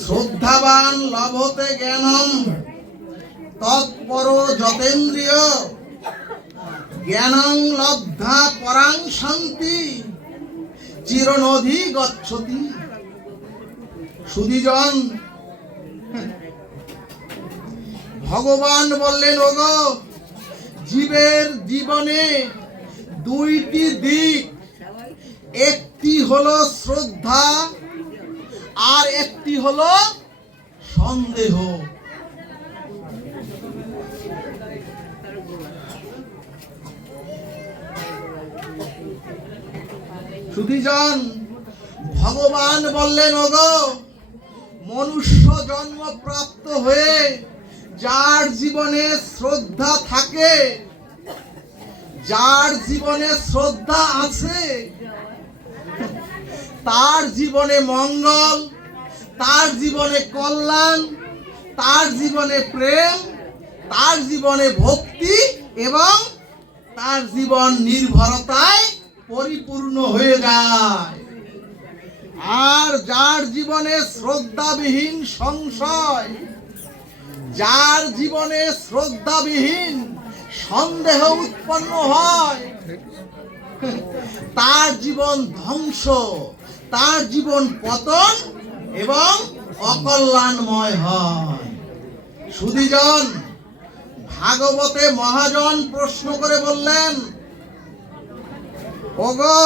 শ্রদ্ধাবান লভতে জ্ঞানম তৎপর যতেন্দ্রিয় জ্ঞানং লব্ধা পরাং শান্তি চিরনধি গচ্ছতি। সুধীজন, ভগবান বললেন, ওগো জীবের জীবনে দুইটি দিক, একটি হলো শ্রদ্ধা আর একটি হলো সন্দেহ। সুধীজন, ভগবান বললেন, ওগো মনুষ্য জন্ম প্রাপ্ত হয়ে যার জীবনে শ্রদ্ধা থাকে, যার জীবনে শ্রদ্ধা আছে, তার জীবনে মঙ্গল, তার জীবনে কল্যাণ, তার জীবনে প্রেম, তার জীবনে ভক্তি এবং তার জীবন নির্ভরতায় পরিপূর্ণ হয়ে যায়। আর যার জীবনে শ্রদ্ধাবিহীন সংশয়, যার জীবনে শ্রদ্ধাবিহীন সন্দেহ উৎপন্ন হয়, তার জীবন ধ্বংস, তার জীবন পতন এবং অকল্যাণময় হয়। সুধীজন, ভাগবতে মহাজন প্রশ্ন করে বললেন, ওগো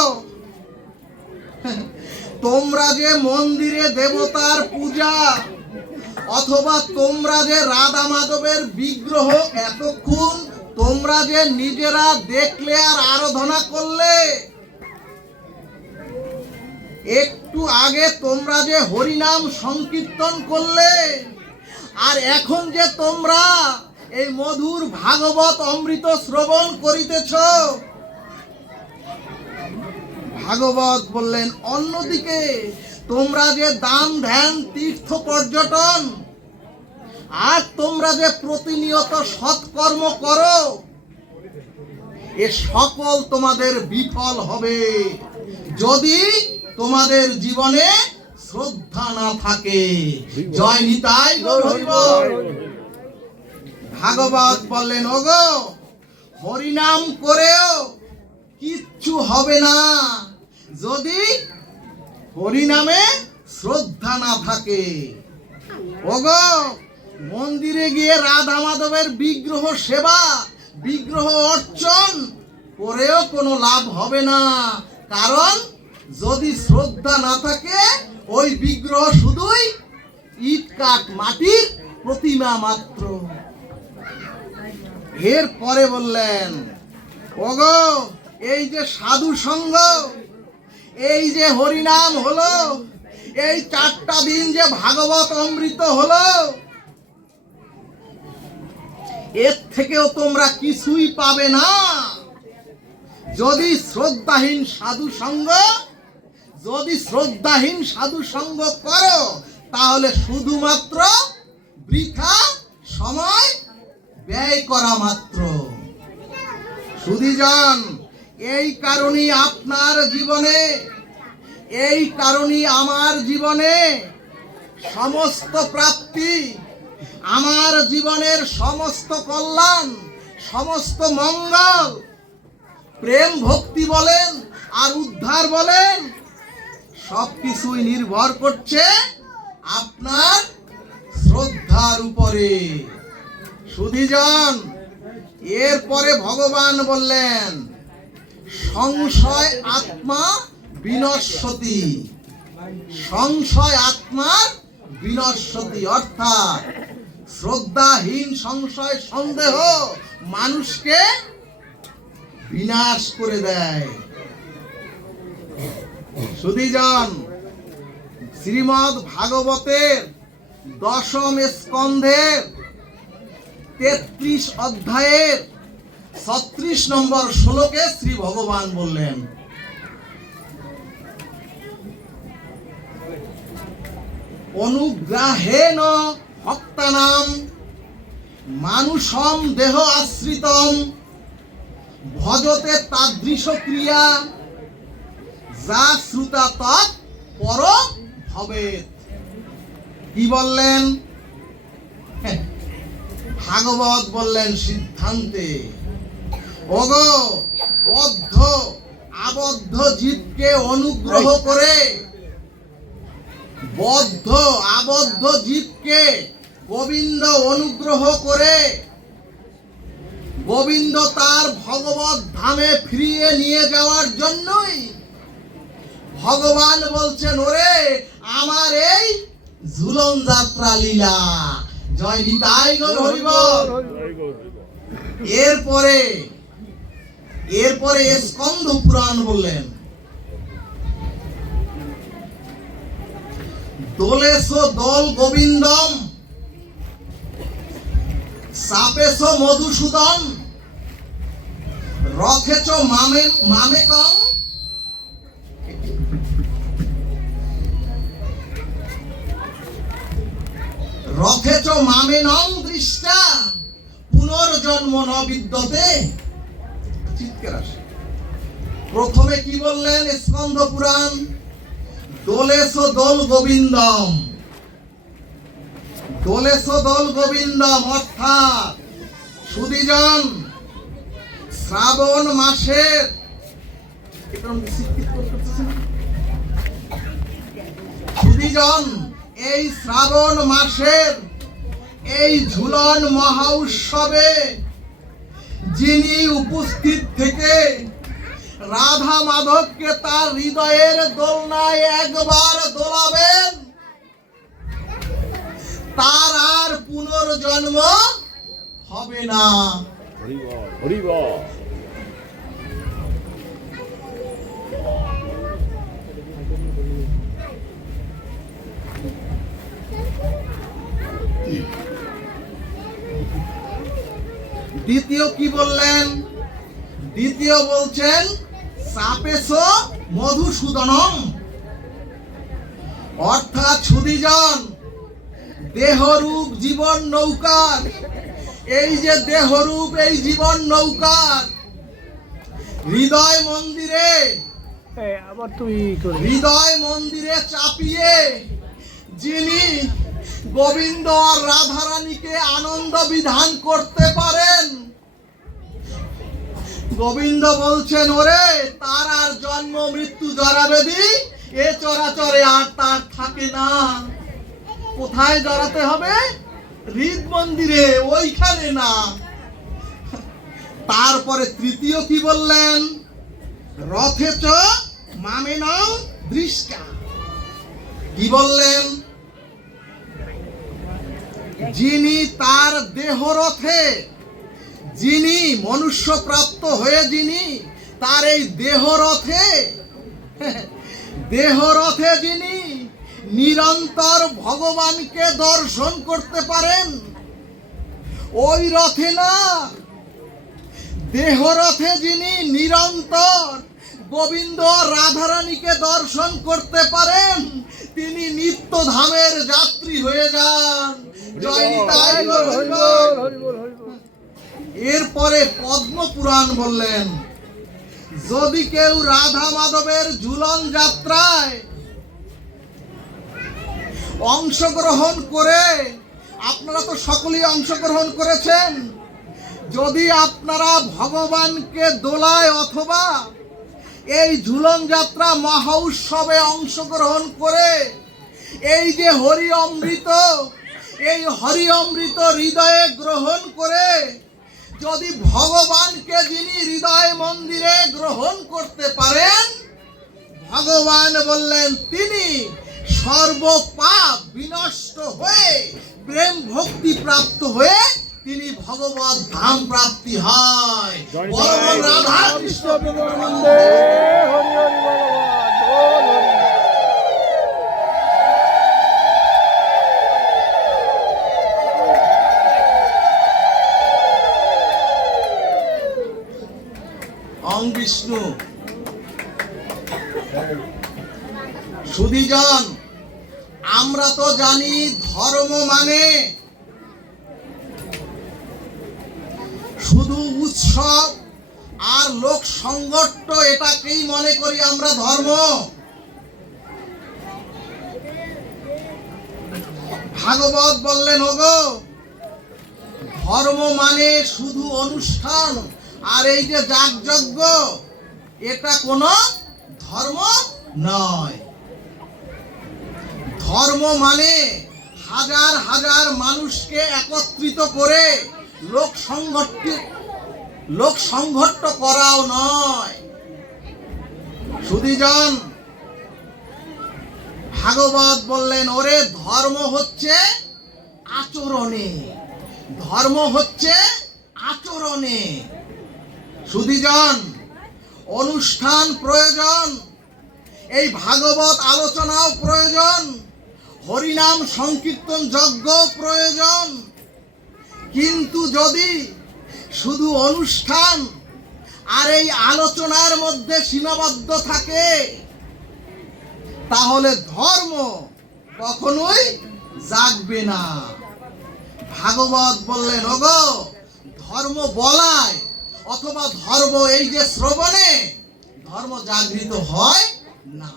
তোমরা যে মন্দিরে দেবতার পূজা অথবা তোমরা যে রাধা মাধবের বিগ্রহ এতক্ষণ তোমরা যে নিজেরা দেখলে আর আরাধনা করলে, একটু আগে তোমরা যে হরিনাম সংকীর্তন করলে, আর এখন যে তোমরা এই মধুর ভাগবত অমৃত শ্রবণ করিতেছ, ভাগবত বললেন অন্যদিকে তোমরা যে দান ধ্যান তীর্থ পর্যটন আর তোমরা যে প্রতিনিয়ত সৎকর্ম করো, এ সকল তোমাদের বিফল হবে যদি তোমাদের জীবনে শ্রদ্ধা না থাকে। জয় নিতাই গৌর হরি বল। ভাগবত বললেন, ওগো হরিনাম করেও কিচ্ছু হবে না যদি হরিনামে শ্রদ্ধা না থাকে। ওগো মন্দিরে গিয়ে রাধা মাধবের বিগ্রহ সেবা, বিগ্রহ অর্চন করেও কোনো লাভ হবে না, কারণ যদি শ্রদ্ধা না থাকে ওই বিগ্রহ শুধুই ইট কাঠ মাটির প্রতিমা মাত্র। এরপরে বললেন, ওগো এই যে সাধু সঙ্গ, এই যে হরিনাম হলো, এই 4টা দিন যে ভাগবত অমৃত হলো, এর থেকেও তোমরা কিছুই পাবে না যদি শ্রদ্ধাহীন সাধু সঙ্গ, যদি শ্রদ্ধাহীন সাধু সঙ্গ করো, তাহলে শুধুমাত্র বৃথা সময় ব্যয় করা মাত্র। সুধীজন, এই কারণেই আপনার জীবনে, এই কারণেই আমার জীবনে সমস্ত প্রাপ্তি, আমার জীবনের সমস্ত কল্যাণ, সমস্ত মঙ্গল, প্রেম ভক্তি বলেন আর উদ্ধার বলেন, সবকিছুই নির্ভর করছে আপনার শ্রদ্ধার উপরে। সুধীজন, এরপরে ভগবান বললেন, সংশয় আত্মা বিনশ্বতি, সংশয় আত্মার বিনশ্বতি, অর্থাৎ শ্রদ্ধাহীন সংশয় সন্দেহ মানুষকে বিনাশ করে দেয়। সুধীজন, শ্রীমদ্ ভাগবতের 10ম স্কন্ধের 33 অধ্যায়ের 36 নম্বর শ্লোকে শ্রী ভগবান বললেন, অনুগ্রাহেণ ভক্তানাম মানুষম দেহ আশ্রিতম ভজতে তাদৃশ ক্রিয়া যা শ্রুতা তৎ পর ভবেৎ। কি বললেন? ভাগবত বললেন সিদ্ধান্তে, ওগো বদ্ধ আবদ্ধ জীবকে অনুগ্রহ করে, বদ্ধ আবদ্ধ জীবকে গোবিন্দ অনুগ্রহ করে গোবিন্দ তার ভগবত ধামে ফিরিয়ে নিয়ে যাওয়ার জন্যই ভগবান বলছেন, ওরে আমার এই ঝুলন যাত্রা লীলা। জয় নিতাই গৌর হরি বল। এরপরে স্কন্দ পুরাণ বললেন, দোলেশ দল গোবিন্দম সাপেশ মধুসূদন রথেচ মামেকম রথেচ মামেনং দৃষ্টা পুনর্জন্ম ন বিদ্যতে। চিৎকার আসে। প্রথমে কি বললেন স্কন্দ পুরাণ? দোলেশ দোল গোবিন্দম, দোলেশ দোল গোবিন্দম অর্থাৎ সুধীজন শ্রাবণ মাসের সুধীজন এই শ্রাবণ মাসের এই ঝুলন মহা উৎসবে যিনি উপস্থিত থেকে রাধা মাধবকে তার হৃদয়ের দোলনায় একবার দোলাবেন, তার আর পুনর্জন্ম হবে না। দ্বিতীয় কি বললেন? দ্বিতীয় বলছেন সাপেশ মধুসূদনম, অর্থাৎ সুধীজন দেহরূপ জীবন নৌকার, এই যে দেহরূপ এই জীবন নৌকার হৃদয় মন্দিরে চাপিয়ে যিনি গোবিন্দ আর রাধারানীকে আনন্দ বিধান করতে পারেন, গোবিন্দ বলছেন, ওরে তার আর জন্ম মৃত্যু জরাবেদি এ চরাচরে আর তার থাকে না। কোথায় জড়াতে হবে? হৃদ মন্দিরে, ওইখানে না। তারপরে তৃতীয় কি বললেন? রথেচ মামেনং দৃষ্টা। কি বললেন? যিনি তার দেহরথে, যিনি মনুষ্য প্রাপ্ত হয়ে যিনি তার এই দেহরথে যিনি নিরন্তর ভগবানকে দর্শন করতে পারেন, ওই রথে না, দেহরথে যিনি নিরন্তর গোবিন্দ রাধারানীকে দর্শন করতে পারেন, তিনি নিত্য ধামের যাত্রী হয়ে যান। জয় নিতাই গৌর হরি বল। এরপরে পদ্ম পুরাণ বললেন, যদি কেউ রাধা মাধবের ঝুলন যাত্রায় অংশগ্রহণ করে, আপনারা তো সকলেই অংশগ্রহণ করেছেন, যদি আপনারা ভগবানকে দোলায় অথবা এই ঝুলন যাত্রা মহা উৎসবে অংশগ্রহণ করে এই যে হরি অমৃত, এই হরি অমৃত হৃদয়ে গ্রহণ করে যদি ভগবানকে যিনি হৃদয় মন্দিরে গ্রহণ করতে পারেন, ভগবান বললেন তিনি সর্বপাপ বিনষ্ট হয়ে প্রেম ভক্তি প্রাপ্ত হয়ে তিনি ভগবত ধাম প্রাপ্তি হয়। বলবন রাধা কৃষ্ণ প্রেমানন্দে হরি হরি বল। বিষ্ণু সুধীজন, আমরা তো জানি ধর্ম মানে শুধু উৎসব আর লোক সংগঠন, এটাকেই মনে করি আমরা ধর্ম। ভাগবত বললেন, ওগো ধর্ম মানে শুধু অনুষ্ঠান আর এই যে যাগযজ্ঞ, এটা কোনো ধর্ম নয়। ধর্ম মানে হাজার হাজার মানুষকে একত্রিত করে লোক সংঘট্ট করাও নয়। সুধীজন, ভাগবত বললেন, ওরে ধর্ম হচ্ছে আচরণে, ধর্ম হচ্ছে আচরণে। সুধীজন, অনুষ্ঠান প্রয়োজন, এই ভাগবত আলোচনাও প্রয়োজন, হরিনাম সংকীর্তন যজ্ঞ প্রয়োজন। কিন্তু যদি শুধু অনুষ্ঠান আর এই আলোচনার মধ্যে সীমাবদ্ধ থাকে, তাহলে ধর্ম কখনোই জাগবে না। ভাগবত বললেন, ওগো ধর্ম বলায় অথবা ধর্ম এই যে শ্রবণে ধর্ম জাগৃত হয় না।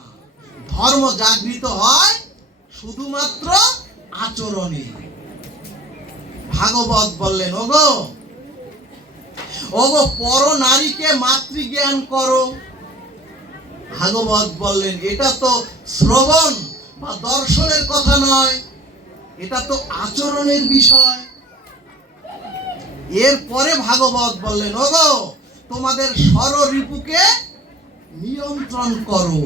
ধর্ম জাগৃত হয় শুধুমাত্র আচরণে। ভাগবত বললেন, ওগো পর নারীকে মাতৃজ্ঞান করো। ভাগবত বললেন, এটা তো শ্রবণ বা দর্শনের কথা নয়, এটা তো আচরণের বিষয়। এরপরে ভাগবত বললেন, ওগো তোমাদের ষড়রিপুকে নিয়ন্ত্রণ করো।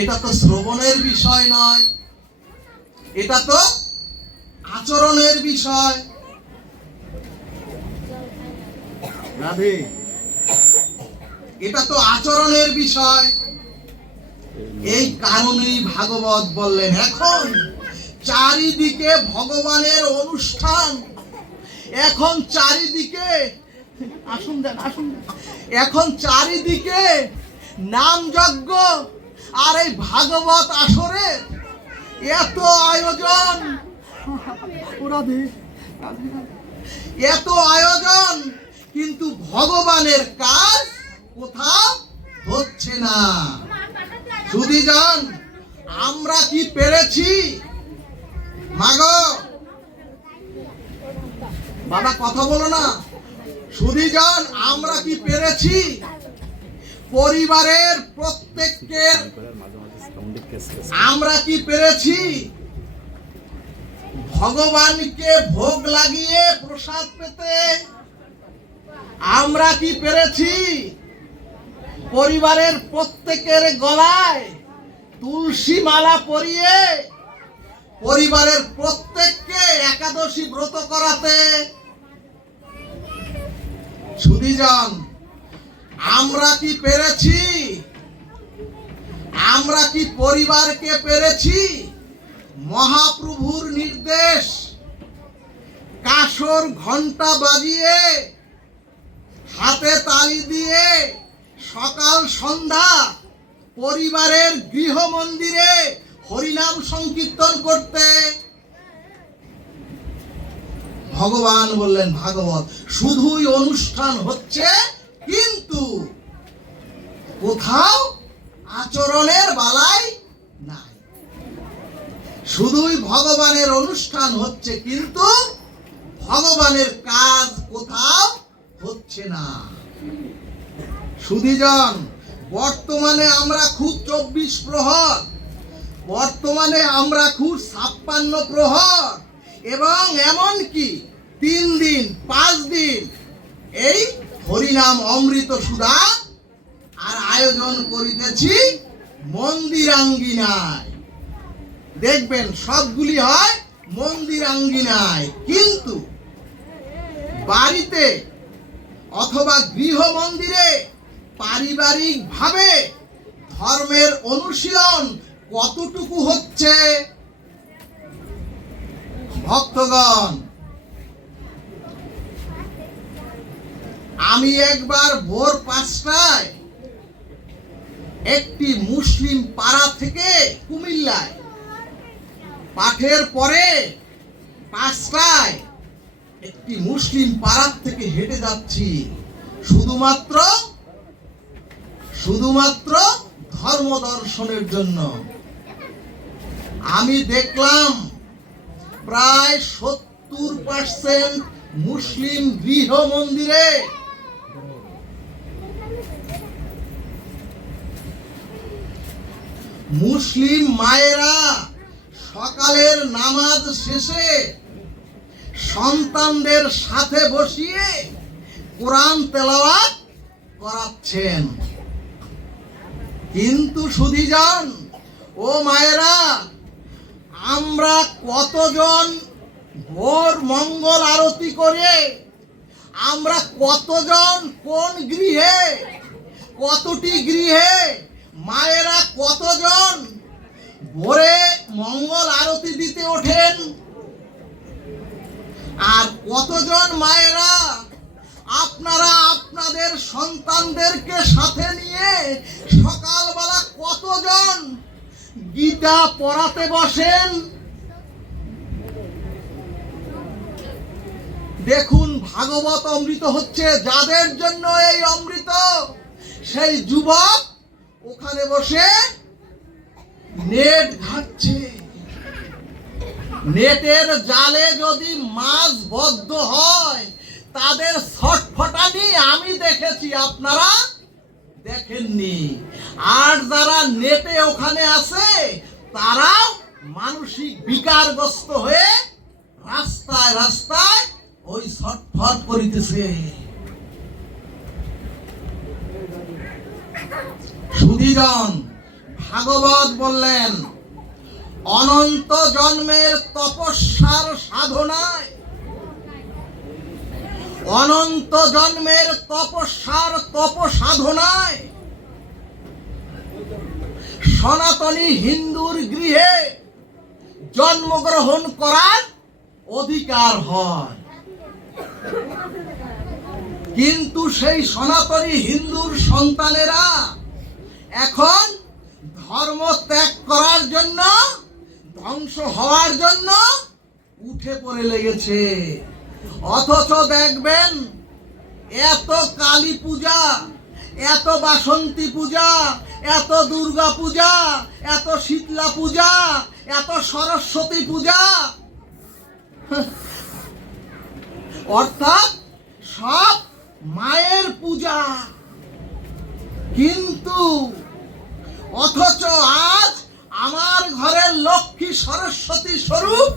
এটা তো শ্রবণের বিষয় নয়, এটা তো আচরণের বিষয়। রাধে, এটা তো আচরণের বিষয়। এই কারণেই ভাগবত বললেন, এখন চারিদিকে ভগবানের অনুষ্ঠান, এখন চারিদিকে এখন চারিদিকে নাম যজ্ঞ আর এই ভাগবত আসরের এত আয়োজন, এত আয়োজন, কিন্তু ভগবানের কাজ কোথাও হচ্ছে না। সুধীজন, আমরা কি পেরেছি? মাগো বাবা, কথা বলো না। সুধীজন, আমরা কি পেরেছি পরিবারের প্রত্যেকের, আমরা কি পেরেছি ভগবানকে ভোগ লাগিয়ে প্রসাদ পেতে? আমরা কি পেরেছি পরিবারের প্রত্যেকের গলায় তুলসী মালা পরিয়ে পরিবারের প্রত্যেককে একাদশী ব্রত করাতে? সুধীজন, আমরা কি পেরেছি? আমরা কি পরিবারকে পেরেছি মহাপ্রভুর নির্দেশ কাসর ঘন্টা বাজিয়ে হাতে তালি দিয়ে সকাল সন্ধ্যা পরিবারের গৃহ মন্দিরে হরিনাম সংকীর্তন করতে? ভগবান বললেন, ভাগবত শুধুই অনুষ্ঠান হচ্ছে, কিন্তু কোথাও আচরণের বালাই নাই। শুধুই ভগবানের অনুষ্ঠান হচ্ছে, কিন্তু ভগবানের কাজ কোথাও হচ্ছে না। সুধীজন, বর্তমানে আমরা খুব 24 প্রহর, বর্তমানে আমরা খুব 56 প্রহর এবং এমনকি 3 দিন 5 দিন এই হরিনাম অমৃত সুধা আর আয়োজন করিতেছি মন্দিরাঙ্গিনায়। দেখবেন সবগুলি হয় মন্দিরাঙ্গিনায়, কিন্তু বাড়িতে অথবা গৃহ মন্দিরে পারিবারিক ভাবে ধর্মের অনুশীলন কতটুকু হচ্ছে? ভক্তগণ, আমি একবার ভোর 5টায় একটি মুসলিম পাড়া থেকে কুমিল্লায় পাঠের পরে 5টায় একটি মুসলিম পাড়া থেকে হেঁটে যাচ্ছি শুধুমাত্র ধর্ম দর্শনের জন্য। আমি দেখলাম প্রায় 70% মুসলিম গৃহ মন্দিরে। মুসলিম মায়েরা সকালের নামাজ শেষে সন্তানদের সাথে বসিয়ে কোরআন তেলাওয়াত করাচ্ছেন। কিন্তু সুধীজন ও মায়েরা, আমরা কতজন ভোর মঙ্গল আরতি করে, আমরা কতজন কোন গৃহে, কতটি গৃহে মায়েরা কতজন ভোরে মঙ্গল আরতি দিতে ওঠেন, আর কতজন মায়েরা আপনারা আপনাদের সন্তানদেরকে সাথে নিয়ে সকালবেলা কতজন গীতা পড়াতে বসেন। দেখুন, ভাগবত অমৃত হচ্ছে যাদের জন্য এই অমৃত, সেই যুবক ওখানে বসে নেট ঘাটছে। নেটের জালে যদি মাছ বদ্ধ হয়, তাদের ছটফটানি আমি দেখেছি, আপনারা দেখেননি। আর যারা নেটে ওখানে আছে, তারাও মানসিক বিকারগ্রস্ত হয়ে রাস্তায় রাস্তায় ওই ছটফট করিতেছে। সুধীজন, ভাগবত বললেন, অনন্ত জন্মের তপস্যার সাধনায়, অনন্ত জন্মের তপস্যার তপসাধনায় সনাতনী হিন্দুর গৃহে জন্মগ্রহণ করার অধিকার হয়। কিন্তু সেই সনাতনী হিন্দুর সন্তানেরা এখন ধর্ম ত্যাগ করার জন্য, ধ্বংস হওয়ার জন্য উঠে পড়ে লেগেছে। অথচ দেখবেন, এত কালী পূজা, এত বাসন্তী পূজা, এত দুর্গা পূজা, এত শীতলা পূজা, এত সরস্বতী পূজা, অর্থাৎ সব মায়ের পূজা। কিন্তু অথচ আজ আমার ঘরের লক্ষ্মী সরস্বতী স্বরূপ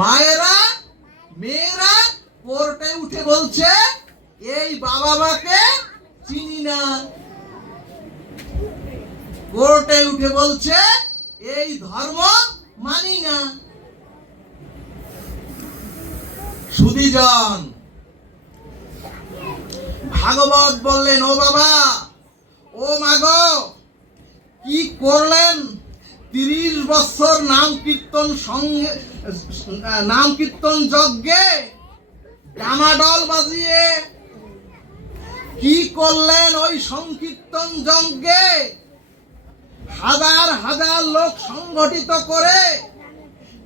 মায়েরা, মেয়েরা কোর্টে উঠে বলছে, এই বাবা মাকে চিনি না। কোর্টে উঠে বলছে, এই ধর্ম মানি না। সুধীজন, ভাগবত বললেন, ও বাবা, ও মাগো, কি করলেন? 30 বছর নাম কীর্তন সঙ্গে, নাম কীর্তন যজ্ঞে ডামাডোল বাজিয়ে কি করলেন? ওই সংকীর্তন যজ্ঞে হাজার হাজার লোক সংগঠিত করে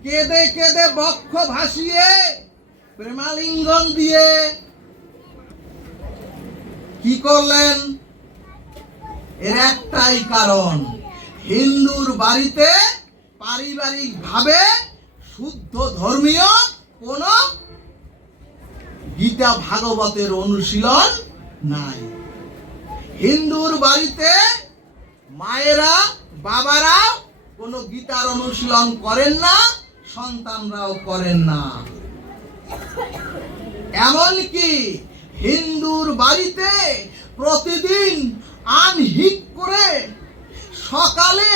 কেঁদে কেঁদে বক্ষ ভাসিয়ে প্রেমালিঙ্গন দিয়ে কি করলেন? এর একটাই কারণ, হিন্দুর বাড়িতে পারিবারিক ভাবে শুদ্ধ ধর্মীয় কোন গীতা ভাগবতের অনুশীলন নাই। হিন্দুর বাড়িতে মায়েরা, বাবারা কোন গীতার অনুশীলন করেন না, সন্তানরাও করেন না। এমনকি হিন্দুর বাড়িতে প্রতিদিন আনহিক করে সকালে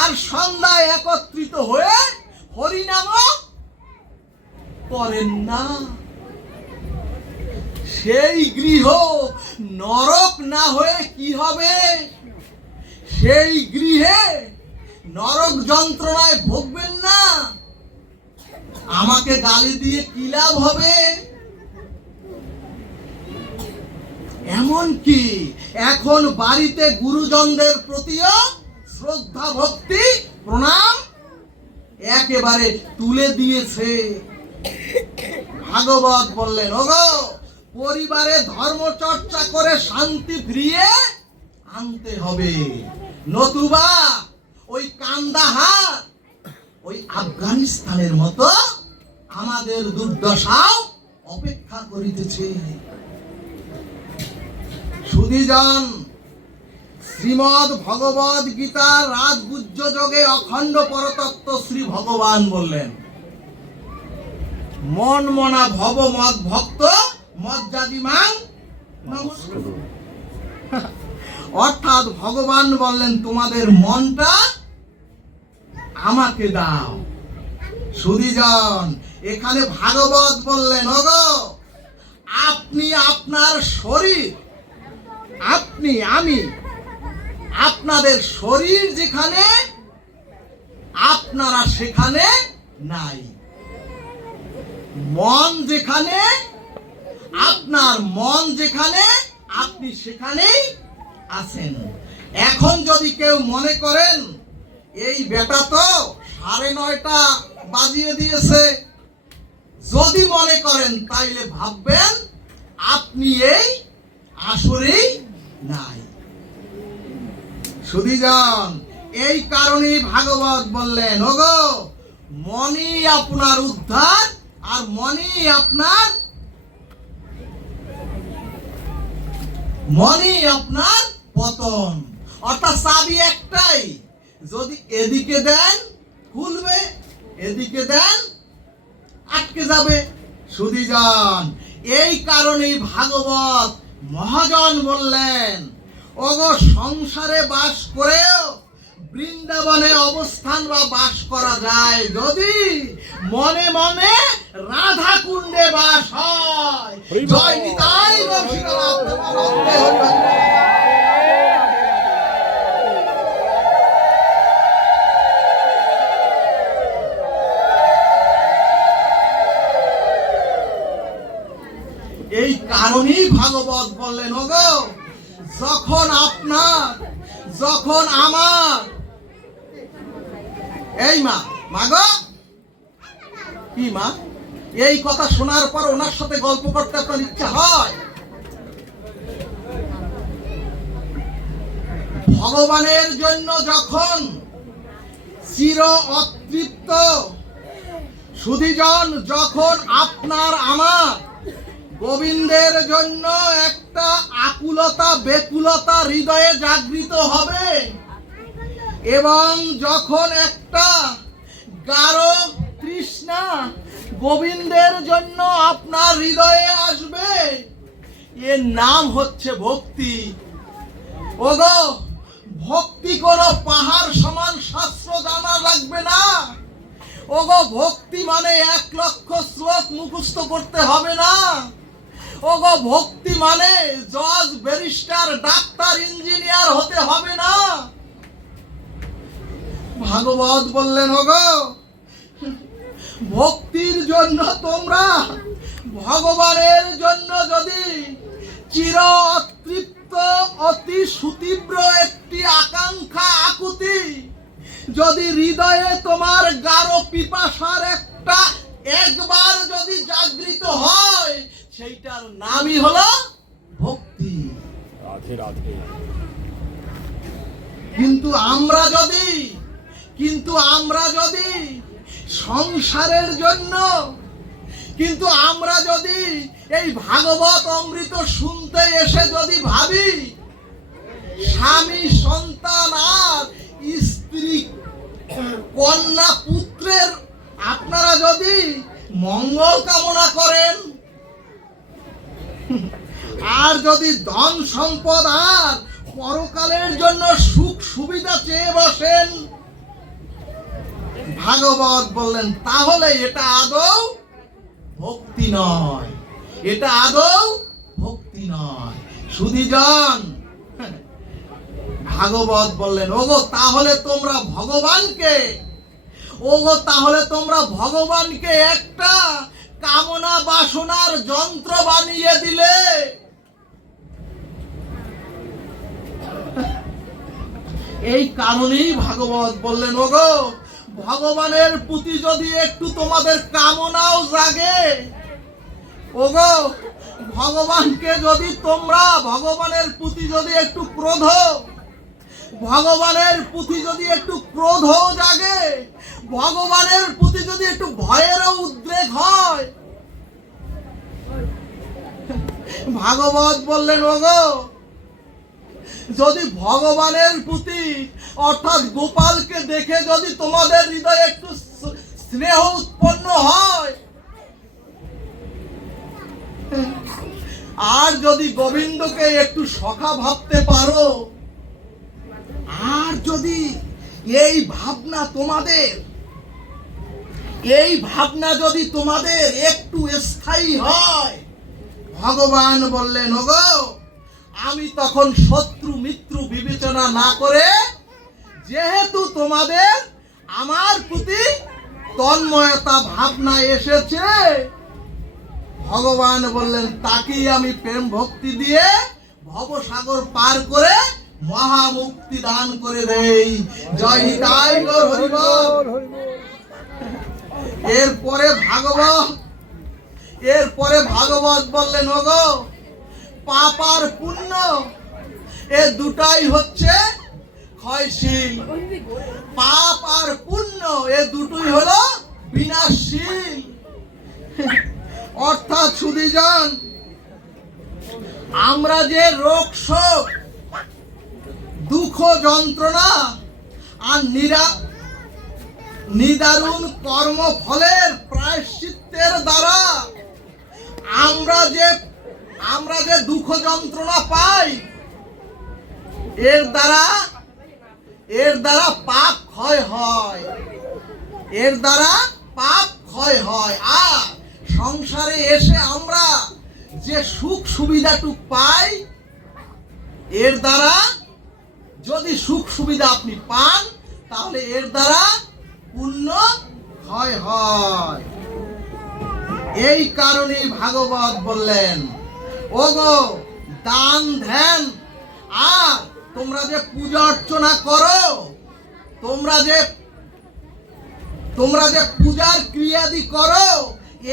আর সন্ধ্যায় একত্রিত হয়ে হরিনাম করেন না। সেই গৃহ নরক না হয়ে কি হবে? সেই গৃহে নরক যন্ত্রণায় ভোগবেন না? আমাকে গালি দিয়ে কি লাভ হবে? এমনকি এখন বাড়িতে গুরুজনদের প্রতিও শ্রদ্ধা ভক্তি প্রণাম একেবারে তুলে দিয়েছে। ভাগবত বললেন, ওগো, পরিবারে ধর্ম চর্চা করে শান্তি ফিরিয়ে আনতে হবে, নতুবা ওই কান্দা আফগানিস্তানের মতো আমাদের দুর্দশাও অপেক্ষা করিতেছে। সুধীজন, শ্রীমদ্ ভগবদ গীতার রাজগুহ্য যোগে অখণ্ড পরতত্ত্ব শ্রী ভগবান বললেন, মন মনা ভব মদ ভক্ত মজ্জাদিমাং নমস্কুরু। অর্থাৎ ভগবান বললেন তোমাদের মনটা আমাকে দাও। সুধীজন, এখানে ভাগবত বললেন, ওগো আপনি আপনার শরীর, আপনি আমি আপনাদের শরীর যেখানে আপনারা সেখানে নাই, মন যেখানে আপনার মন যেখানে আপনি সেখানেই আছেন। এখন যদি কেউ মনে করেন এই বেটা তো 9:30 বাজিয়ে দিয়েছে, যদি মনে করেন তাইলে ভাববেন আপনি এই আসরেই নাই। সুধীজন, এই কারণেই ভাগবত বললেন, ওগো মনই আপনার উদ্ধার আর মনই আপনার পতন। অর্থাৎ চাবি একটাই, যদি এদিকে দেন খুলবে, এদিকে দেন আটকে যাবে। সুধীজন, এই কারণেই ভাগবত মহাজন বললেন, ওগো সংসারে বাস করেও বৃন্দাবনে অবস্থান বা বাস করা যায় যদি মনে মনে রাধা কুণ্ডে বাস হয়। জয় নিতাই গৌর সীতারাম প্রেমানন্দে হরি হরি। এই কারণেই ভাগবত বললেন, ওগো যখন আপনার যখন আমার, এই মা গো, কি মা, এই কথা শোনার পর ওনার সাথে গল্প করতে আপনার ইচ্ছা হয়? ভগবানের জন্য যখন চির অতৃপ্ত, সুধীজন যখন আপনার আমার গোবিন্দের জন্য একটা আকুলতা বেকুলতা হৃদয়ে জাগৃত হবে এবং যখন একটা গাঢ় তৃষ্ণা গোবিন্দের জন্য আপনার হৃদয়ে আসবে, এর নাম হচ্ছে ভক্তি। ওগো ভক্তি কোনো পাহাড় সমান শাস্ত্র জানা লাগবে না। ওগো ভক্তি মানে 1 লক্ষ শ্লোক মুখস্থ করতে হবে না। ওগো ভক্তি মানে জজ ব্যারিস্টার ডাক্তার ইঞ্জিনিয়ার হতে হবে না। ভাগবত বললেন, ওগো ভক্তির জন্য তোমরা ভগবানের জন্য যদি চির অতৃপ্ত অতি সুতীব্র একটি আকাঙ্ক্ষা আকুতি যদি হৃদয়ে তোমার গাঢ় পিপাসার একটা একবার যদি জাগৃত হয়, সেইটার নামই হলো ভক্তি। রাধে রাধে। কিন্তু আমরা যদি সংসারের জন্য, কিন্তু আমরা যদি এই ভাগবত অমৃত শুনতে এসে যদি ভাবি স্বামী সন্তান আর স্ত্রী কন্যা পুত্রের আপনারা যদি মঙ্গল কামনা করেন আর যদি ধন সম্পদ আর পরকালের জন্য সুখ সুবিধা চেয়ে বসেন, ভাগবত বললেন তাহলে এটা আদৌ ভক্তি নয়, এটা আদৌ ভক্তি নয়। সুধীজন, ভাগবত বললেন, ওগো তাহলে তোমরা ভগবানকে একটা কামনা বাসনার যন্ত্র বানিয়ে দিলে। এই কারণেই ভাগবত বললেন, ওগো ভগবানের প্রতি যদি একটু তোমাদের কামনাও জাগে, ওগো ভগবানকে যদি তোমরা ভগবানের প্রতি যদি একটু ভগবানের প্রতি যদি একটু ক্রোধ জাগে, ভগবানের প্রতি যদি ভাগবত বললেন, ওগো যদি ভগবানের প্রতি অর্থাৎ গোপালকে দেখে যদি তোমাদের হৃদয়ে একটু স্নেহ উৎপন্ন হয়, আর যদি গোবিন্দকে একটু সখা ভাবতে পারো, আর যদি এই ভাবনা যদি তোমাদের একটু স্থায়ী হয়, ভগবান বললেন, ওগো আমি তখন শত্রু মিত্র বিবেচনা না করে, যেহেতু তোমাদের আমার প্রতি তন্ময়তা ভাবনা এসেছে, ভগবান বললেন তাকেই আমি প্রেম ভক্তি দিয়ে ভবসাগর পার করে মহামুক্তি দান করে দেই। জয় নিতাই গৌর হরি বল। এরপরে ভাগবত বললেন, ওগো পাপ আর পুণ্য এ দুটাই হচ্ছে ক্ষয়শীল, পাপ আর পুণ্য এ দুটোই হলো বিনাশশীল। অর্থাৎ সুধীজন, আমরা যে রোগ শোক দুঃখ যন্ত্রণা আর নিদারুণ কর্মফলের প্রায়শ্চিত্তের দ্বারা আমরা যে দুঃখ যন্ত্রণা পাই, এর দ্বারা পাপ ক্ষয় হয়, আর সংসারে এসে আমরা যে সুখ সুবিধাটুক পাই, এর দ্বারা যদি সুখ সুবিধা আপনি পান, তাহলে এর দ্বারা পুণ্য ক্ষয় হয়। এই কারণেই ভাগবত বললেন, ওগো দান ধ্যান আর তোমরা যে পূজা অর্চনা করো, তোমরা যে পূজার ক্রিয়াদি করো,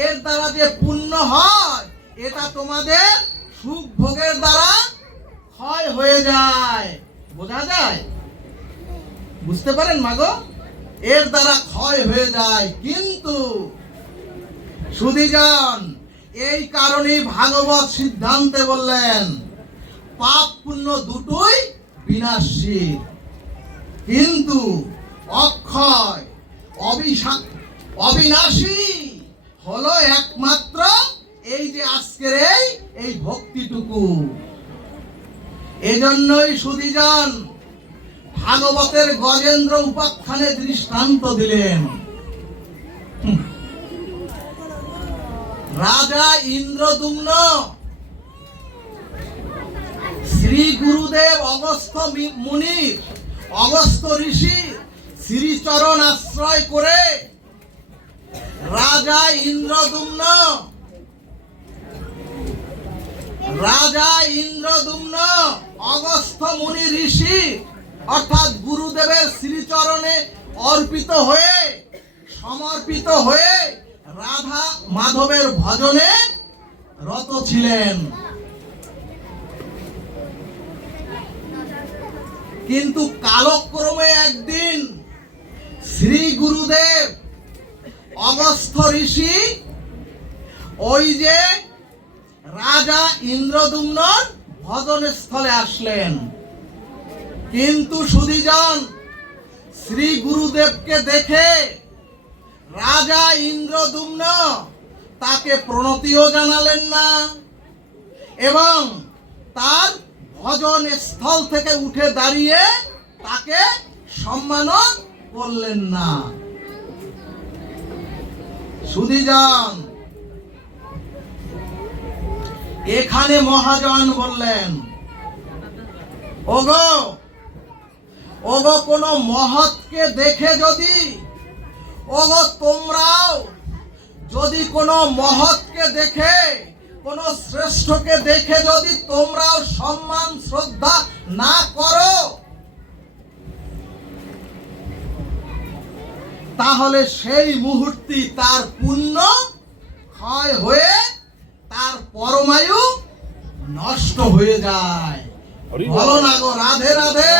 এর দ্বারা যে পুণ্য হয়, এটা তোমাদের সুখ ভোগের দ্বারা ক্ষয় হয়ে যায়। বোঝা যায়? বুঝতে পারেন মাগো? এর দ্বারা ক্ষয় হয়ে যায়। কিন্তু সুধীজন, এই কারণেই ভাগবত সিদ্ধান্তে বললেন পাপ পুণ্য দুটোই বিনাশশীল, কিন্তু অক্ষয় অবিনাশী হলো একমাত্র এই যে আজকের এই ভক্তিটুকু। এজন্যই সুধীজন ভাগবতের গজেন্দ্র উপাখ্যানে দৃষ্টান্ত দিলেন। রাজা ইন্দ্রদুম্ন শ্রী গুরুদেব অগস্ত্য ঋষি শ্রীচরণ আশ্রয় করে রাজা ইন্দ্রদুম্ন অগস্ত্য মুনি ঋষি অর্থাৎ গুরুদেবের শ্রীচরণে সমর্পিত হয়ে রাধা মাধবের ভজনে রত ছিলেন। কিন্তু কালক্রমে একদিন শ্রী গুরুদেব অগস্ত্য ঋষি ওই যে রাজা ইন্দ্রদুম্নর ভজন স্থলে আসলেন। কিন্তু সুধীজন শ্রী গুরুদেবকে দেখে রাজা ইন্দ্রদুম্ন তাকে প্রণতিও জানালেন না এবং তার ভজন স্থল থেকে উঠে দাঁড়িয়ে তাকে সম্মানও করলেন না। সুধীজন, এখানে মহাজন বললেন, ওগো কোন মহৎকে দেখে তোমরাও যদি কোন মহৎকে দেখে, কোন শ্রেষ্ঠকে দেখে যদি তোমরাও সম্মান শ্রদ্ধা না করো, তাহলে সেই মুহূর্তে তার পুণ্য ক্ষয় হয়ে তার পরমায়ু নষ্ট হয়ে যায়। বলো না গো, রাধে রাধে।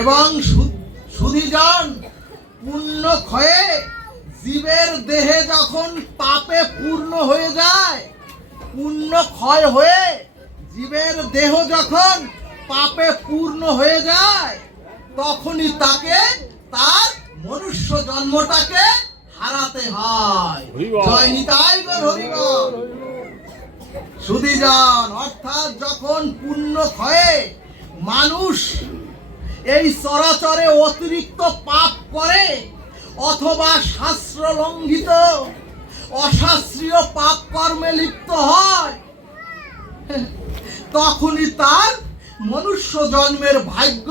এবং সুধীজন, পুণ্য ক্ষয়ে জীবের দেহে যখন পাপে পূর্ণ হয়ে যায়, পুণ্য ক্ষয় হয়ে জীবের দেহ যখন পাপে পূর্ণ হয়ে যায়, তখনই তাকে তার মনুষ্য জন্মটাকে হারাতে হয়। জয় নিতাই গৌর হরি বল। সুধীজন, অর্থাৎ যখন পুণ্য ক্ষয়ে মানুষ এই চরাচরে অতিরিক্ত পাপ করে অথবা শাস্ত্র লঙ্ঘিত অশাস্ত্রীয় পাপ কর্মে লিপ্ত হয়, তখনই তার মনুষ্য জন্মের ভাগ্য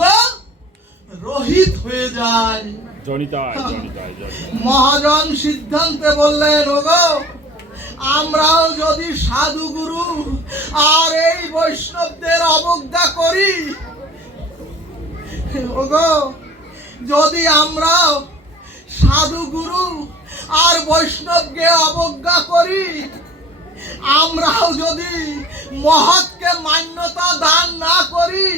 রহিত হয়ে যায়। মহাজন সিদ্ধান্তে বললেন, ওগো আমরাও যদি সাধু গুরু আর এই বৈষ্ণবদের অবজ্ঞা করি, ওগো যদি আমরাও সাধু গুরু আর বৈষ্ণবকে অবজ্ঞা করি, আমরাও যদি মহৎকে মান্যতা দান না করি,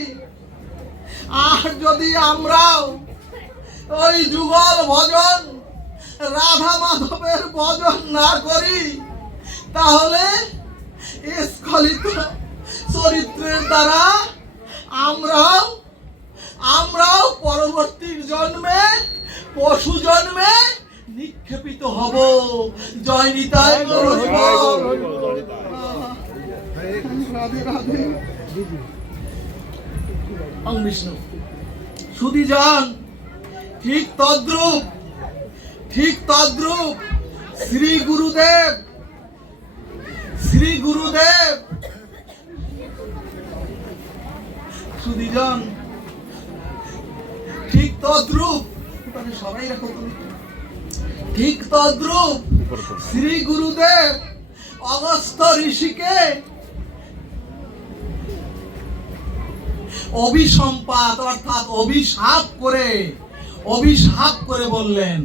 আর যদি আমরাও ওই যুগল ভজন রাধা মাধবের ভজন না করি, তাহলে স্খলিত চরিত্রের দ্বারা আমরাও পরবর্তী জন্মে পশু জন্মে নিক্ষেপিত হব। জয় নিতাই গৌর হরি বল। রাধে রাধে। বিষ্ণু। সুধীজন, ঠিক তদ্রূপ শ্রী গুরুদেব সুধীজন, ঠিক তদ্রূপ সবাই রাখো, ঠিক তদ্রূপ শ্রী গুরুদেব অগস্ত্য ঋষিকে অভিসম্পাত অর্থাৎ অভিশাপ করে বললেন,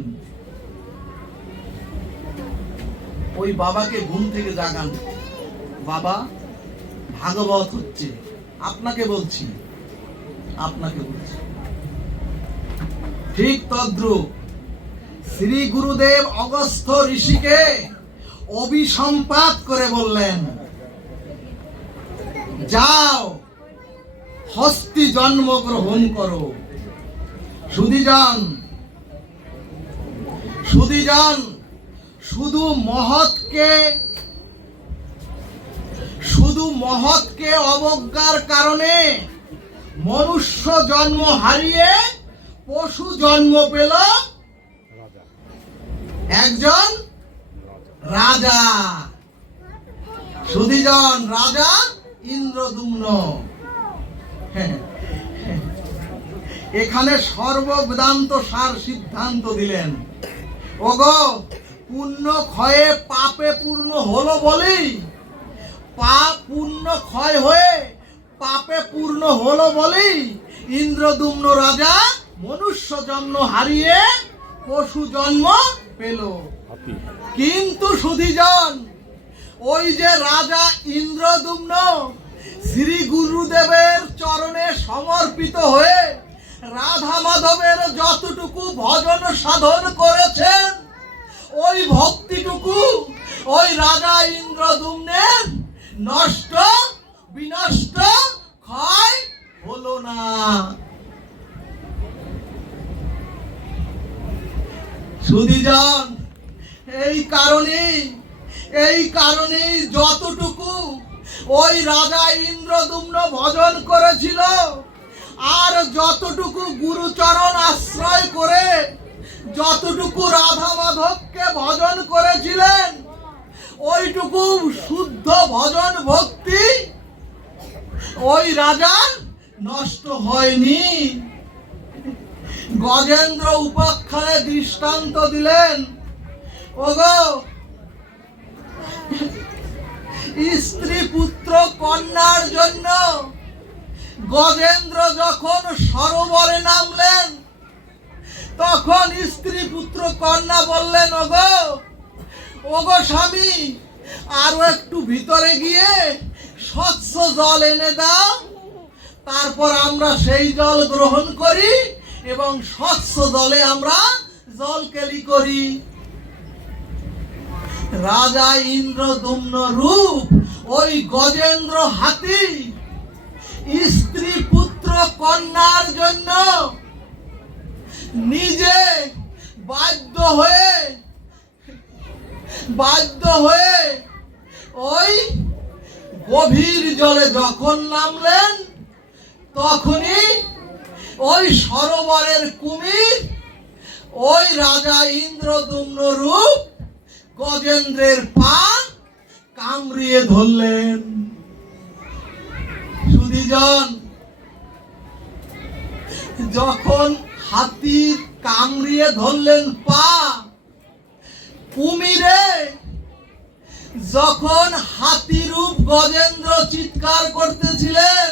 ওই বাবাকে ঘুম থেকে জাগান। বাবা, ভাগবত হচ্ছে, আপনাকে বলছি। ঠিক তদ্রূপ শ্রী গুরুদেব অগস্ত্য ঋষিকে অভিসম্পাত করে বললেন, যাও হস্তি জন্ম গ্রহণ করো। সুধীজন, শুধু মহৎকে অবজ্ঞার কারণে মনুষ্য জন্ম হারিয়ে পশু জন্ম পেল একজন রাজা। সুধীজন, রাজা ইন্দ্রদ্যুম্ন। এখানে সর্ববেদান্ত সার সিদ্ধান্ত দিলেন, ওগো পুণ্য ক্ষয়ে পাপে পূর্ণ হলো বলেই, পুণ্য ক্ষয় হয়ে পাপে পূর্ণ হলো বলেই ইন্দ্রদ্যুম্ন রাজা মনুষ্য জন্ম হারিয়ে পশু জন্ম পেল। কিন্তু সুধীজন, ওই যে রাজা ইন্দ্রদ্যুম্ন শ্রী গুরুদেবের চরণে সমর্পিত হয়ে রাধা মাধবের যতটুকু ভজন সাধন করেছেন, ওই ভক্তিটুকু ওই রাজা ইন্দ্রদ্যুম্নের বিনষ্ট ক্ষয় হলো না। সুধীজন, এই কারণেই যতটুকু ওই রাজা ইন্দ্রদ্যুম্ন ভজন করেছিল, আর যতটুকু গুরুচরণ আশ্রয় করে যতটুকু রাধা মাধবকে ভজন করেছিলেন, ওইটুকু শুদ্ধ ভজন ভক্তি ওই রাজার নষ্ট হয়নি। গজেন্দ্র উপাখ্যানে দৃষ্টান্ত দিলেন, ওগো স্ত্রী পুত্র কন্যার জন্য গজেন্দ্র যখন সরোবরে নামলেন, তখন স্ত্রী পুত্র কন্যা বললেন, ওগো স্বামী, আরো একটু ভিতরে গিয়ে স্বচ্ছ জল এনে দাও, তারপর আমরা সেই জল গ্রহণ করি এবং স্বচ্ছ জলে আমরা জল কেলি করি। রাজা ইন্দ্রদ্যুম্ন রূপ ওই গজেন্দ্র হাতি স্ত্রী পুত্র কন্যার জন্য নিজে বাধ্য হয়ে ওই গভীর জলে যখন নামলেন, তখনই ওই সরোবরের কুমির ওই রাজা ইন্দ্রদ্যুম্ন রূপ গজেন্দ্রের পা কামড়িয়ে ধরলেন। সুধীজন, যখন হাতির কামড়িয়ে ধরলেন পা, কুমিরে যখন হাতিরূপ গজেন্দ্র চিৎকার করতেছিলেন,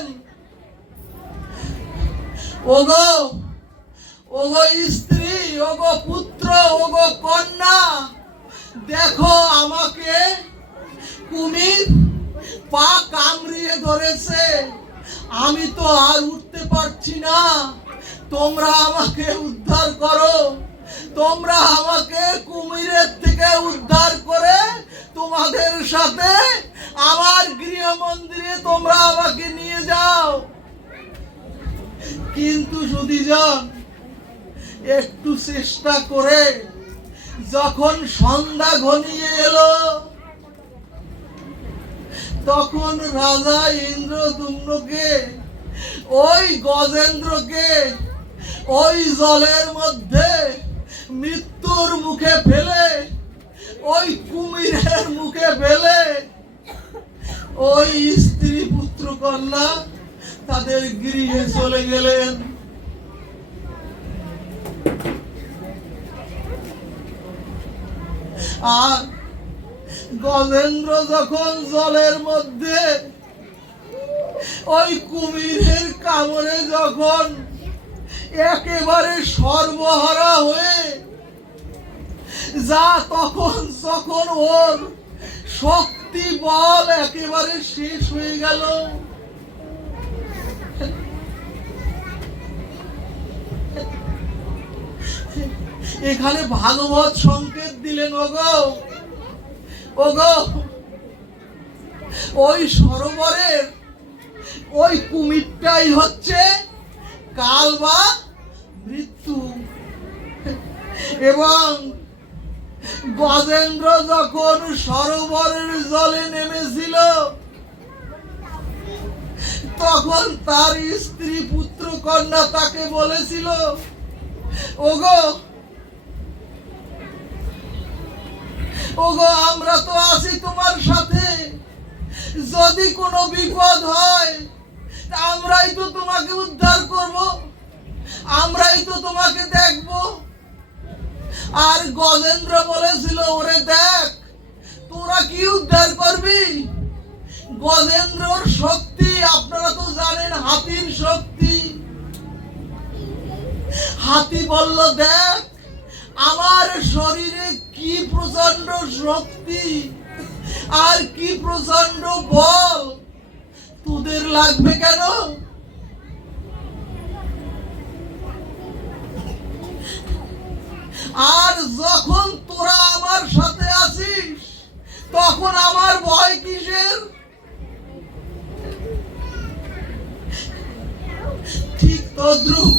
ওগো ওগো স্ত্রী, ওগো পুত্র, ওগো কন্যা, দেখো আমাকে কুমির পা কামড়িয়ে ধরেছে, আমি তো আর উঠতে পারছি না, তোমরা আমাকে উদ্ধার করো, তোমরা আমাকে কুমিরের থেকে উদ্ধার করে তোমাদের সাথে আমার গৃহ মন্দিরে তোমরা আমাকে নিয়ে যাও। কিন্তু সুধীজন, একটু চেষ্টা করে যখন সন্ধ্যা ঘনিয়ে এলো, তখন রাজা ইন্দ্রদ্যুম্নকে ওই গজেন্দ্রকে ওই জলের মধ্যে মৃত্যুর মুখে ফেলে, ওই কুমিরের মুখে ফেলে ওই স্ত্রী পুত্র কন্যা তাদের গৃহে চলে গেলেন। আর গজেন্দ্র যখন জলের মধ্যে ওই কুমিরের কামড়ে যখন একেবারে সর্বহারা হয়ে যা, তখন ওর শক্তি বল একেবারে শেষ হয়ে গেল। এখানে ভাগবত সংকেত দিলেন, ওগো ওই সরোবরের ওই কুমিরটাই হচ্ছে কাল বা মৃত্যু। এবং গজেন্দ্র যখন সরোবরের জলে নেমেছিল, তখন তার স্ত্রী পুত্র কন্যা তাকে বলেছিল, ওগো আমরা তো আছি তোমার সাথে, যদি কোনো বিপদ হয় আমরাই তো তোমাকে উদ্ধার করব, আমরাই তো তোমাকে দেখব। আর গজেন্দ্র বলেছিল, ওরে দেখ, তোরা কি উদ্ধার করবি? গজেন্দ্রর শক্তি আপনারা তো জানেন, হাতির শক্তি। হাতি বলল, দেখ আমার শরীরে কি প্রচন্ড শক্তি আর কি প্রচন্ড বল, তোদের লাগবে কেন? আর যখন তোরা আমার সাথে আছিস, তখন আমার ভয় কিসের? ঠিক তদ্রূপ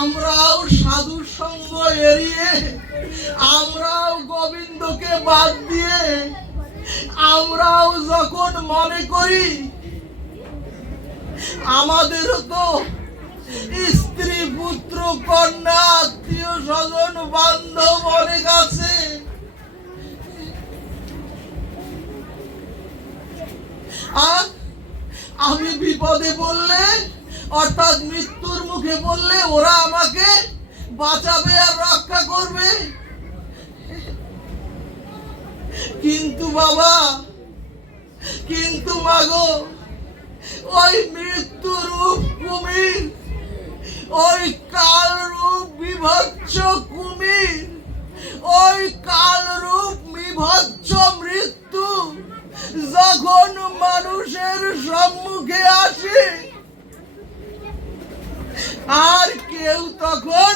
আমরাও সাধুর সঙ্গ এড়িয়ে, আমরাও গোবিন্দকে বাদ দিয়ে, আমরাও যখন মনে করি আমাদেরও তো স্ত্রী পুত্র কন্যা আত্মীয় স্বজন বান্ধব অনেক আছে, আর আমি বিপদে পড়লে, অর্থাৎ মৃত্যুর মুখে পড়লে ওরা আমাকে বাঁচাবে আর রক্ষা করবে। কিন্তু বাবা, কিন্তু মাগো, ওই মৃত্যুরূপ কুমির, ওই কালরূপ বিভৎস কুমির, ওই কালরূপ বিভৎস মৃত্যু যখন মানুষের সম্মুখে আসে, আর কেউ তখন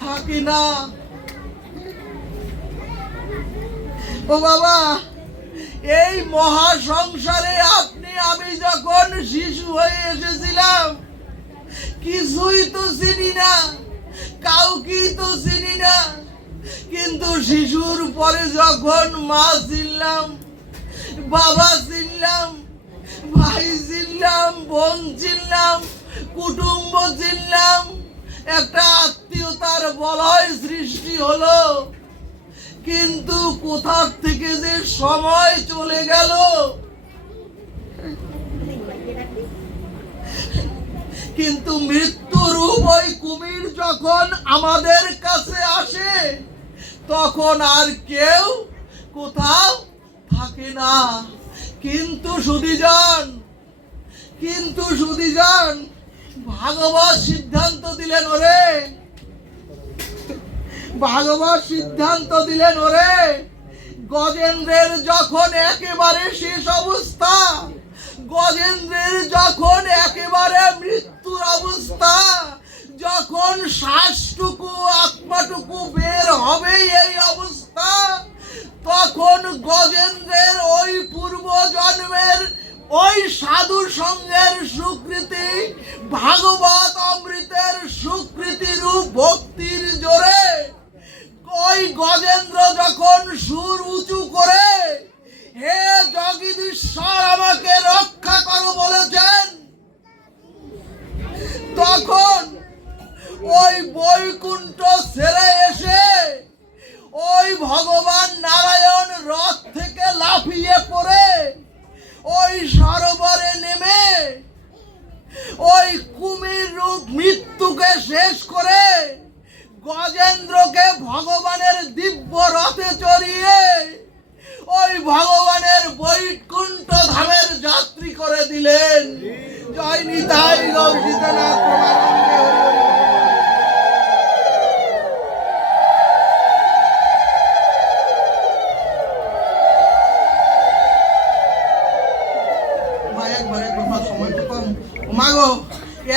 থাকে না। ও বাবা, এই মহা সংসারে আপনি আমি যখন শিশু হয়ে এসেছিলাম, কিছুই তো চিনি না, কাউকে তো চিনি না, কিন্তু শিশুর পরে যখন মা চিনলাম, বাবা চিনলাম, ভাই চিনলাম, বোন চিনলাম, কুটুম্ব চিনলাম, একটা আত্মীয়তার বলয় সৃষ্টি হলো। কিন্তু কোথা থেকে যে সময় চলে গেল, কিন্তু মৃত্যুরূপ ওই কুমির যখন আমাদের কাছে আসে, তখন আর কেউ কোথাও থাকে না। কিন্তু সুধীজন ভাগবত সিদ্ধান্ত দিলেন ওরে, গজেন্দ্রের যখন একেবারে শেষ অবস্থা, গজেন্দ্রের যখন একেবারে মৃত্যুর অবস্থা, যখন শ্বাসটুকু আত্মাটুকু বের হবে এই অবস্থা, তখন গজেন্দ্রের ওই পূর্ব জন্মের ওই সাধু সঙ্গের সুকৃতি, ভাগবত অমৃতের সুকৃতি রূপ ভক্তির জোরে ওই গজেন্দ্র যখন সুর উঁচু করে হে জগদীশ্বর আমাকে রক্ষা করো বলেছেন, তখন ওই বৈকুণ্ঠ ছেড়ে এসে ওই ভগবান নারায়ণ রথ থেকে লাফিয়ে পড়ে ওই সরোবরে নেমে ওই কুমির রূপ মৃত্যুকে শেষ করে গজেন্দ্রকে ভগবানের দিব্য রথে চড়িয়ে ওই ভগবানের বৈকুণ্ঠ ধামের যাত্রী করে দিলেন। জয় নিতাই গৌর সীতানাথ প্রেমানন্দে হরি হরি।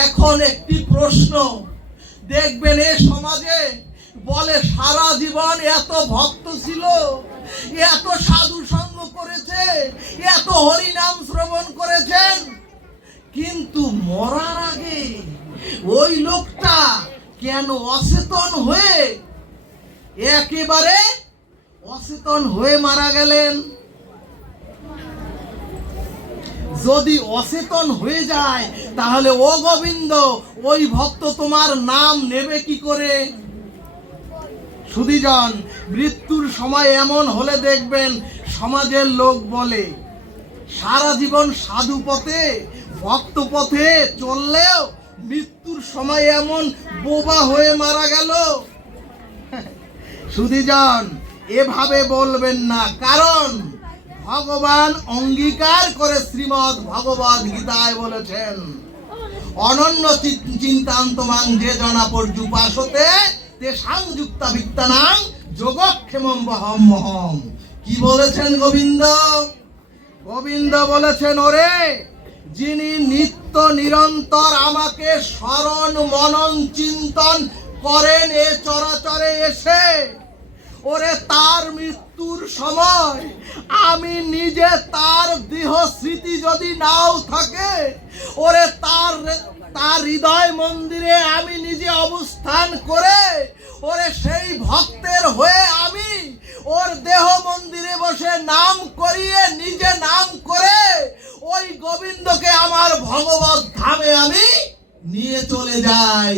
এখন একটি প্রশ্ন দেখবেন, এ সমাজে বলে সারা জীবন এত ভক্ত ছিল, এত সাধু সঙ্গ করেছে, এত হরি নাম শ্রবণ করেছেন, কিন্তু মরার আগে ওই লোকটা কেন অচেতন হয়ে, একেবারে অচেতন হয়ে মারা গেলেন? যদি অচেতন হয়ে যায় তাহলে ও গোবিন্দ, ওই ভক্ত তোমার নাম নেবে কি করে? সুধীজন, মৃত্যুর সময় এমন হলে দেখবেন সমাজের লোক বলে সারা জীবন সাধু পথে ভক্ত পথে চললেও মৃত্যুর সময় এমন বোবা হয়ে মারা গেল। সুধীজন, এভাবে বলবেন না, কারণ ভগবান অঙ্গীকার করে শ্রীমদ্ ভগবদ গীতায় বলেছেন, অনন্য চিন্তান্তমাং যে জনা পর্যুপাসতে তে সংযুক্তা বিত্তানাং যোগক্ষেমম বহম মহম। কি বলেছেন গোবিন্দ? গোবিন্দ বলেছেন, ওরে যিনি নিত্য নিরন্তর আমাকে স্মরণ মনন চিন্তন করেন এ চরাচরে এসে, ওরে তার মৃত্যুর সময় আমি নিজে তার দেহ স্মৃতি যদি নাও থাকে, ওরে তার হৃদয় মন্দিরে আমি নিজে অবস্থান করে ওরে সেই ভক্তের হয়ে আমি ওর দেহ মন্দিরে বসে নাম করিয়ে নিজে নাম করে ওই গোবিন্দকে আমার ভগবত ধামে আমি নিয়ে চলে যাই।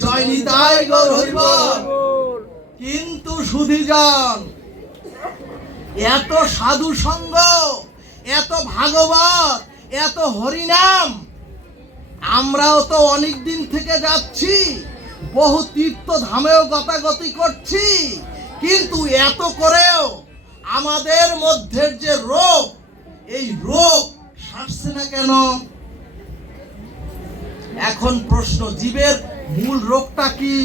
জয় নিতাই গৌর হরি বল। কিন্তু সুধীজন, এত সাধু সঙ্গ, এত ভাগবত, এত হরিনাম আমরাও তো অনেক দিন থেকে যাচ্ছি, বহু তীর্থ ধামেও গতাগতি করছি, কিন্তু এত করেও আমাদের মধ্যে যে রোগ, এই রোগ সারছে না কেন? এখন প্রশ্ন, জীবের মূল রোগটা কি?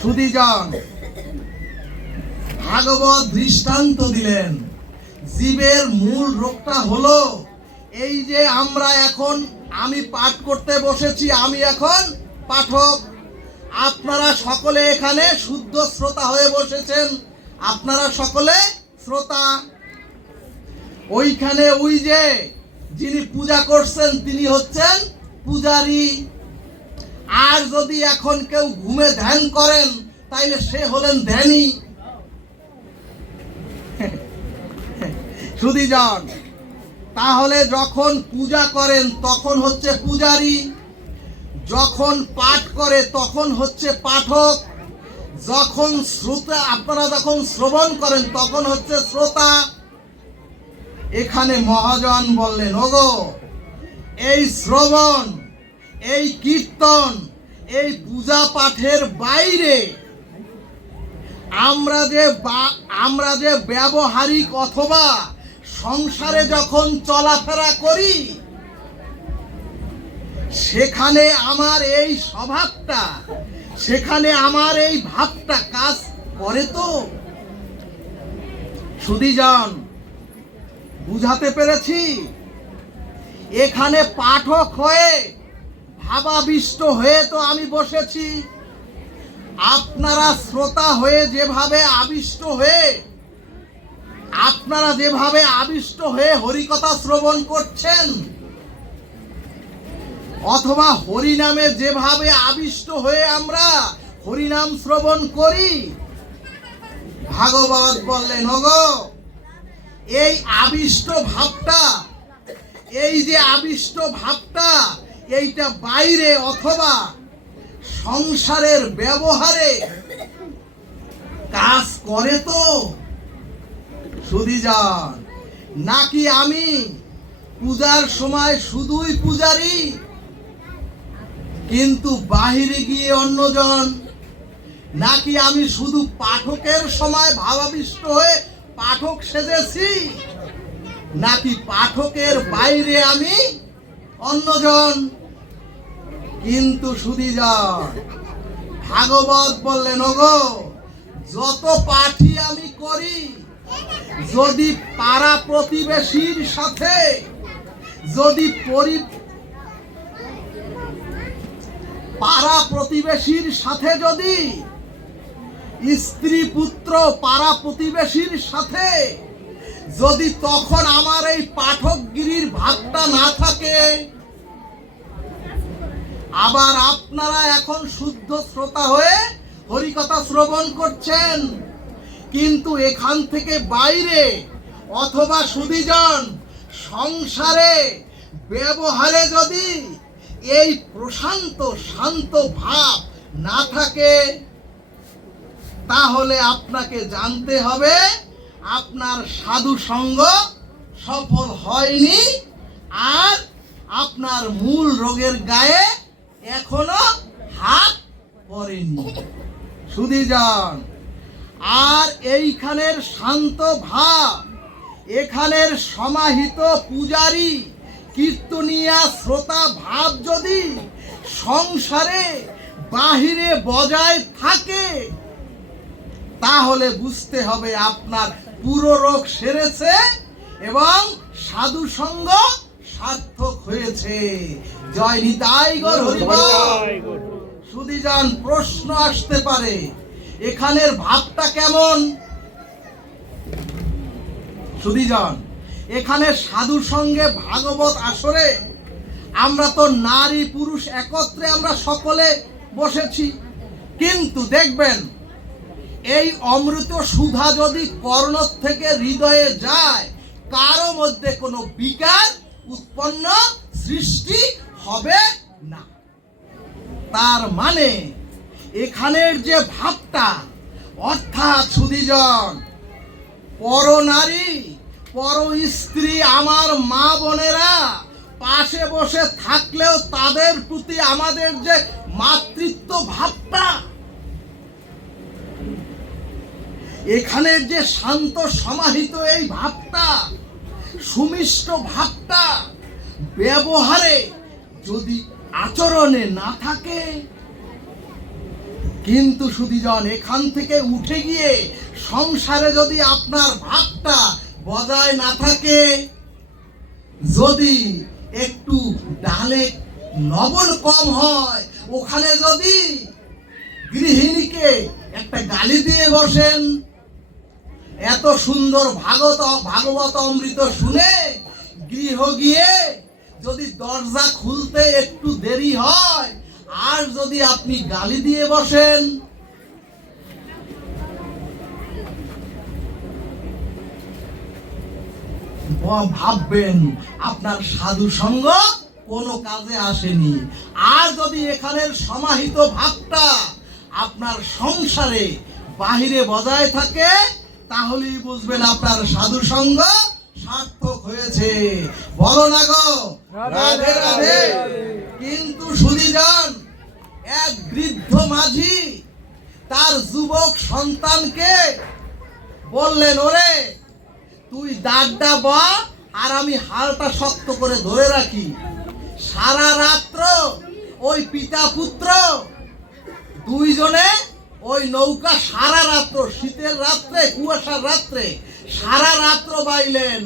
সুধীজন, ভাগবত দৃষ্টান্ত দিলেন, জীবের মূল রোগটা হলো এই যে আমরা এখন, আমি পাঠ করতে বসেছি, আমি এখন পাঠক, আপনারা সকলে এখানে শুদ্ধ শ্রোতা হয়ে বসেছেন, আপনারা সকলে শ্রোতা। ওইখানে ওই যে যিনি পূজা করছেন তিনি হচ্ছেন পূজারী। আর যদি এখন কেউ ঘুমে ধ্যান করেন তাইলে সে হলেন ধ্যানী। সুধীজন, তাহলে যখন পূজা করেন তখন হচ্ছে পূজারী, যখন পাঠ করে তখন হচ্ছে পাঠক, যখন শ্রোতা আপনারা যখন শ্রবণ করেন তখন হচ্ছে শ্রোতা। এখানে মহাজন বললেন, ওগো এই শ্রবণ, এই কীর্তন, এই পূজা পাঠের বাইরে আমরা যে ব্যবহারিক অথবা সংসারে যখন চলাফেরা করি সেখানে আমার এই স্বভাবটা, সেখানে আমার এই ভাবটা কাজ করে তো? সুধীজন, বুঝাতে পেরেছি? এখানে পাঠক হয়ে ভাবাবিষ্ট হয়ে তো আমি বসেছি, আপনারা শ্রোতা হয়ে যেভাবে আবিষ্ট হয়ে, আপনারা যেভাবে আবিষ্ট হয়ে হরিকথা শ্রবণ করছেন অথবা হরিনামে যেভাবে আবিষ্ট হয়ে আমরা হরিনাম শ্রবণ করি, ভাগবত বললেন, ওগো এই আবিষ্ট ভাবটা, এই যে আবিষ্ট ভাবটা, এইটা বাইরে অথবা সংসারের ব্যবহারে কাজ করে তো? সুধীজন, নাকি আমি পূজার সময় শুধুই পূজারি কিন্তু বাহিরে গিয়ে অন্যজন, নাকি আমি শুধু পাঠকের সময় ভাবাবিষ্ট হয়ে পাঠক সেজেছি, নাকি পাঠকের বাইরে আমি অন্যজন? কিন্তু সুধীজন, ভাগবত বললেন, ওগো যত পাঠই আমি করি যদি পাড়া প্রতিবেশীর সাথে, যদি পাড়া প্রতিবেশীর সাথে, যদি স্ত্রী পুত্র পাড়া প্রতিবেশীর সাথে যদি তখন আমার এই পাঠকগিরির ভাবটা না থাকে, আবার আপনারা এখন শুদ্ধ শ্রোতা হয়ে হরিকথা শ্রবণ করছেন, কিন্তু এখান থেকে বাইরে অথবা সুধীজন সংসারে ব্যবহারে যদি এই প্রশান্ত শান্ত ভাব না থাকে, তাহলে আপনাকে জানতে হবে আপনার সাধু সঙ্গ সফল হয়নি, আর আপনার মূল রোগের গায়ে এখনো হাত পড়েনি। সুধীজন, আর এইখানের শান্ত ভাব, এখানের সমাহিত পূজারী কীর্তনিয়া শ্রোতা ভাব যদি সংসারে বাহিরে বজায় থাকে, তাহলে বুঝতে হবে আপনার পুরো রোগ সেরেছে এবং সাধু সঙ্গ সার্থক হয়েছে। জয় নিতাই গৌর হরিবল। সুধীজন, প্রশ্ন আসতে পারে, এখানের ভাবটা কেমন? সুধীজন, এখানে সাধু সঙ্গে ভাগবত আসরে আমরা তো নারী পুরুষ একত্রে আমরা সকলে বসেছি, কিন্তু দেখবেন এই অমৃত সুধা যদি কর্ণ থেকে হৃদয়ে যায়, কারো মধ্যে কোনো বিকার উৎপন্ন সৃষ্টি হবে না। তার মানে এখানের যে ভাবটা, অর্থাৎ সুধীজন, পর নারী পর স্ত্রী আমার মা বোনেরা পাশে বসে থাকলেও তাদের প্রতি আমাদের যে মাতৃত্ব ভাবটা, এখানের যে শান্ত সমাহিত এই ভাবটা, সুমিষ্ট ভাবটা ব্যবহারে যদি আচরণে না থাকে, কিন্তু সুধীজন এখান থেকে উঠে গিয়ে সংসারে যদি আপনার ভাবটা বজায় না থাকে, যদি একটু ডালে লবণ কম হয়, ওখানে যদি গৃহিণীকে একটা গালি দিয়ে বসেন, এত সুন্দর ভাগবত অমৃত শুনে গৃহ গিয়ে যদি দরজা খুলতে একটু দেরি হয় আর যদি আপনি গালি দিয়ে বসেন, ভাববেন আপনার সাধু সঙ্গ কোনো কাজে আসেনি। আর যদি এখানের সমাহিত ভাবটা আপনার সংসারে বাহিরে বজায় থাকে তাহলেই বুঝবেন আপনার সাধু সঙ্গ সার্থক হয়েছে। বলো না গো রাধে রাধে। কিন্তু শুনিলেন এক বৃদ্ধ মাঝি তার যুবক সন্তানকে বললেন, ওরে তুই দাঁড়টা বা আর আমি হালটা শক্ত করে ধরে রাখি। সারা রাত্র ওই পিতা পুত্র দুইজনে ওই নৌকা সারা রাত্র, শীতের রাত্রে, কুয়াশার রাত্রে সারা রাত্র বাইলেন।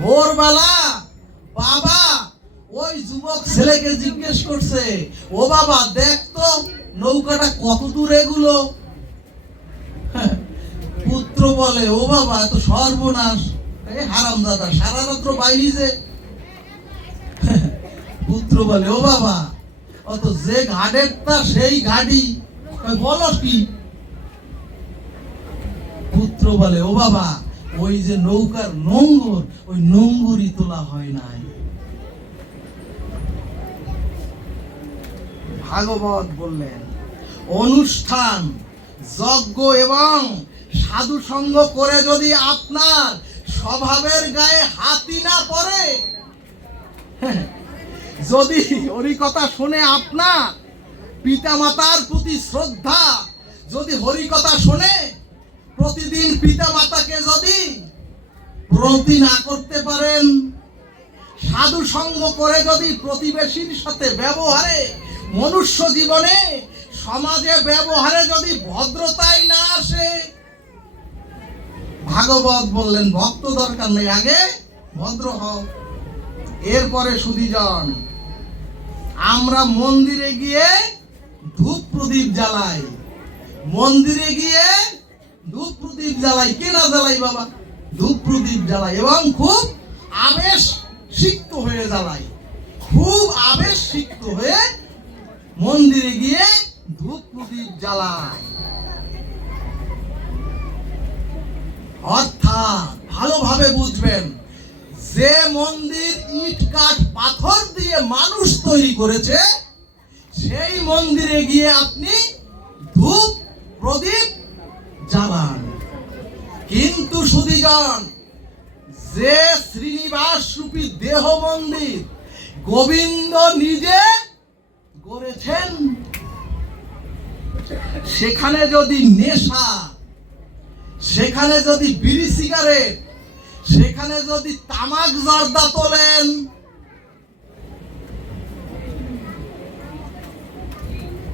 ভোরবেলা বাবা ওই যুবক ছেলেকে জিজ্ঞেস করছে, ও বাবা দেখ তো নৌকাটা কত দূর এগুলো। পুত্র বলে, ও বাবা এত সর্বনাশ, হারামজাদা সারা রাত্র বাইলি যে। পুত্র বলে, ও বাবা অত যে ঘাটের তা সেই ঘাটি, বলো কি? পুত্র বলে, ও বাবা ওই যে নৌকার নোঙ্গর, ওই নোঙ্গরই তোলা হয় নাই। ভাগবত বললেন, অনুষ্ঠান যজ্ঞ এবং সাধু সঙ্গ করে যদি আপনার স্বভাবের গায়ে হাতি না পড়ে, যদি হরি কথা শুনে আপনার পিতা মাতার প্রতি শ্রদ্ধা, যদি হরি কথা শুনে প্রতিদিন পিতা মাতাকে যদি প্রতি না করতে পারেন, সাধু সঙ্গ করে যদি প্রতিবেশীর সাথে ব্যবহারে, মনুষ্য জীবনে সমাজে ব্যবহারে যদি ভদ্রতাই না আসে, ভাগবত বললেন ভক্ত দরকার নেই, আগে ভদ্র হও। এরপরে সুধীজন, আমরা মন্দিরে গিয়ে ধূপ প্রদীপ জ্বালাই, মন্দিরে গিয়ে ধূপ প্রদীপ জ্বালাই, কে না জ্বালাই বাবা? ধূপ প্রদীপ জ্বালাই এবং খুব আবেশ সিক্ত হয়ে জ্বালাই, খুব আবেশ সিক্ত হয়ে মন্দিরে গিয়ে ধূপ প্রদীপ জ্বালাই। অর্থাৎ ভালোভাবে বুঝবেন, যে মন্দির ইট কাঠ পাথর দিয়ে মানুষ তৈরি করেছে সেই মন্দিরে গিয়ে আপনি ধূপ প্রদীপ জ্বালান। কিন্তু সুধীজন, যে শ্রীনিবাস রূপী দেহ মন্দির গোবিন্দ নিজে গড়েছেন, সেখানে যদি নেশা, সেখানে যদি বিড়ি সিগারেট, সেখানে যদি তামাক জর্দা তোলেন,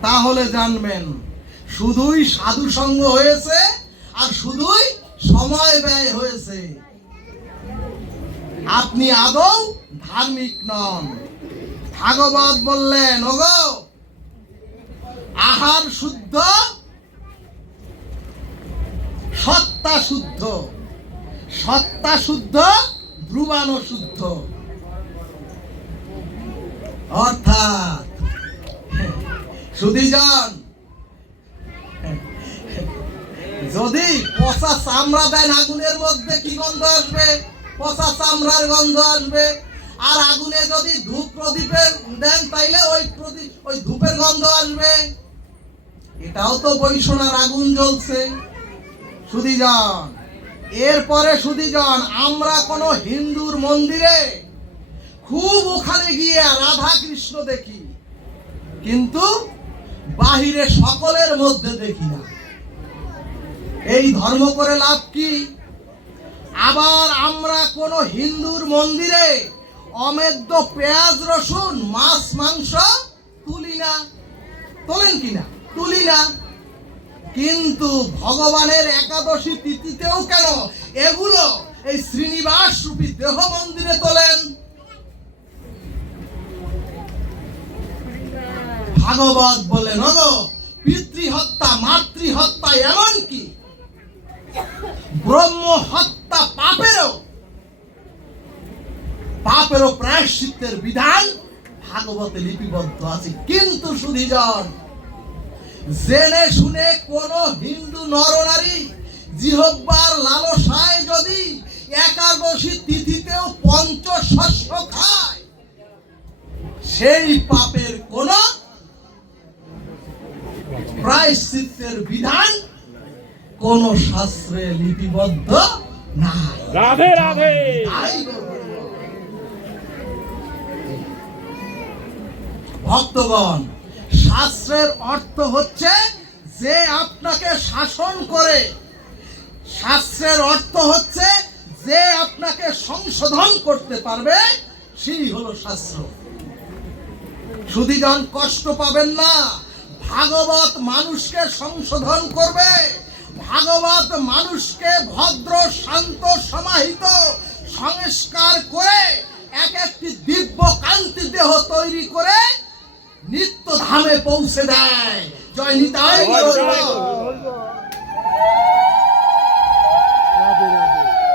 তাহলে জানবেন শুধুই সাধু সঙ্গ হয়েছে আর শুধুই সময় ব্যয় হয়েছে, আপনি আদৌ ধার্মিক নন। ভাগবত বললেন, ওগো আহার শুদ্ধ, সত্তা শুদ্ধ, সত্তা শুদ্ধ, ধ্রুবানো শুদ্ধ। অর্থাৎ সুধীজন, যদি পচা চামড়া দেন আগুনের মধ্যে কি গন্ধ আসবে? পচা চামড়ার গন্ধ আসবে। আর আগুনে যদি ধূপ প্রদীপের দেন তাইলে ওই ধূপের গন্ধ আসবে। এটাও তো বৈষ্ণার আগুন জ্বলছে। সুধীজন, এরপরে সুধীজন, আমরা কোন হিন্দুর মন্দিরে খুব ওখানে গিয়ে রাধা কৃষ্ণ দেখি, কিন্তু বাহিরে সকলের মধ্যে দেখি না। এই ধর্ম করে লাভ কি? আবার আমরা কোন হিন্দুর মন্দিরে অমেদ্য পেঁয়াজ রসুন মাছ মাংস তুলি না। তোলেন কিনা? তুলি না। কিন্তু ভগবানের একাদশী তিথিতেও কেন এগুলো এই শ্রীনিবাস রূপী দেহ মন্দিরে তোলেন? ভাগবত বলেন, ওগো পিতৃহত্যা মাতৃহত্যা এমনকি ব্রহ্ম হত্যা পাপেরও প্রায়শ্চিত্তের বিধান ভাগবতে লিপিবদ্ধ আছে। কিন্তু সুধীজন, জেনে শুনে কোন হিন্দু নরনারী জিহ্বার লালসায় যদি একাদশী তিথিতেও পঞ্চশস্য খায়, সেই পাপের কোন প্রায়শ্চিত্তের বিধান কোন শাস্ত্রে লিপিবদ্ধ নাই। রাধে রাধে। ভক্তগণ, শাস্ত্রের অর্থ হচ্ছে যে আপনাকে শাসন করে, শাস্ত্রের অর্থ হচ্ছে যে আপনাকে সংশোধন করতে পারবে, সেই হলো শাস্ত্র। সুধীজন, কষ্ট পাবেন না। ভাগবত মানুষকে সংশোধন করবে, ভাগবত মানুষকে ভদ্র, শান্ত, সমাহিত, সংস্কার করে এক একটি দিব্য কান্তি দেহ তৈরি করে নিত্য ধামে পৌঁছে দেয়। জয় নিতাই গৌর।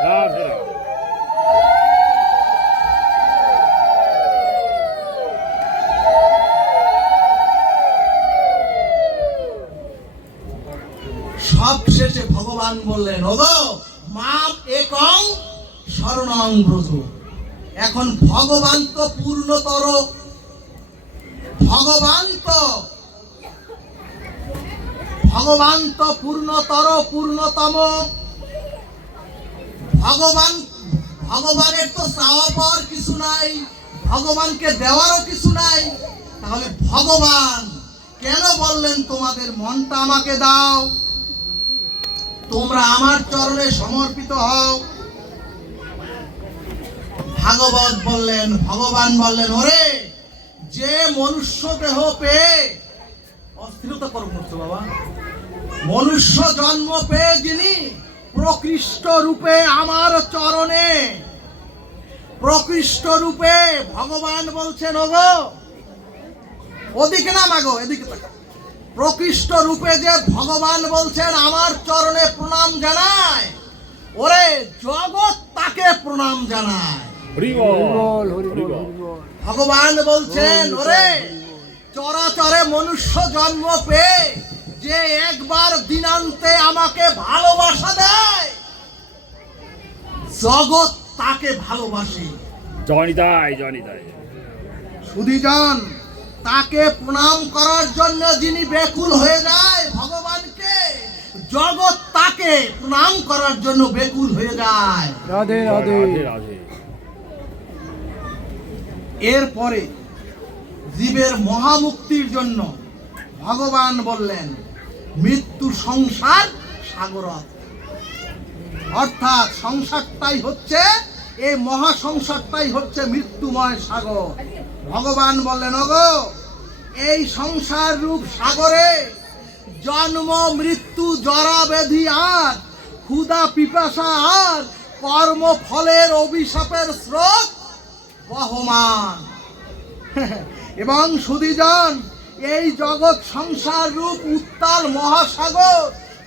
রাধে। সব শেষে ভগবান বললেন, ওগো মাম একং শরণং ব্রজ। এখন ভগবান তো পূর্ণতর, ভগবান তো পূর্ণতর, পূর্ণতম। ভগবানের তো চাওয়া পাওয়ার কিছু নাই, ভগবানকে দেওয়ারও কিছু নাই। তাহলে ভগবান কেন বললেন তোমাদের মনটা আমাকে দাও, তোমরা আমার চরণে সমর্পিত হও? ভগবান বললেন, ওরে যে মনুষ্য দেহ পেয়ে অস্থিরতা করব বাবা, মনুষ্য জন্ম পেয়ে যিনি প্রকৃষ্ট রূপে আমার চরণে, প্রকৃষ্ট রূপে ভগবান বলছেন, ওগো ওদিকে না মাগো, এদিকে তাকা। প্রকৃষ্ট রূপে যে ভগবান বলছেন আমার চরণে প্রণাম জানায়, ওরে জগৎ তাকে প্রণাম জানায়। ভগবান বলছেন, ওরে চরাচরে মনুষ্য জন্ম পেয়ে যে একবার দিনান্তে আমাকে ভালোবাসা দেয়, জগৎ তাকে ভালোবাসে। জয়নিতাই জয়নিতাই। সুধীজন, তাকে প্রণাম করার জন্য যিনি ব্যাকুল হয়ে যায় ভগবানকে, জগৎ তাকে প্রণাম করার জন্য ব্যাকুল হয়ে যায়। রাধে রাধে রাধে। এরপরে জীবের মহামুক্তির জন্য ভগবান বললেন, মৃত্যু সংসার সাগরত। অর্থাৎ সংসারটাই হচ্ছে, এই মহা সংসারটাই হচ্ছে মৃত্যুময় সাগর। ভগবান বললেন, ওগো এই সংসার রূপ সাগরে জন্ম, মৃত্যু, জরা, ব্যাধি আর ক্ষুধা, পিপাসা আর কর্ম ফলের অভিশাপের স্রোত বহমান। এবং সুধীজন, এই জগৎ সংসার রূপ উত্তাল মহাসাগর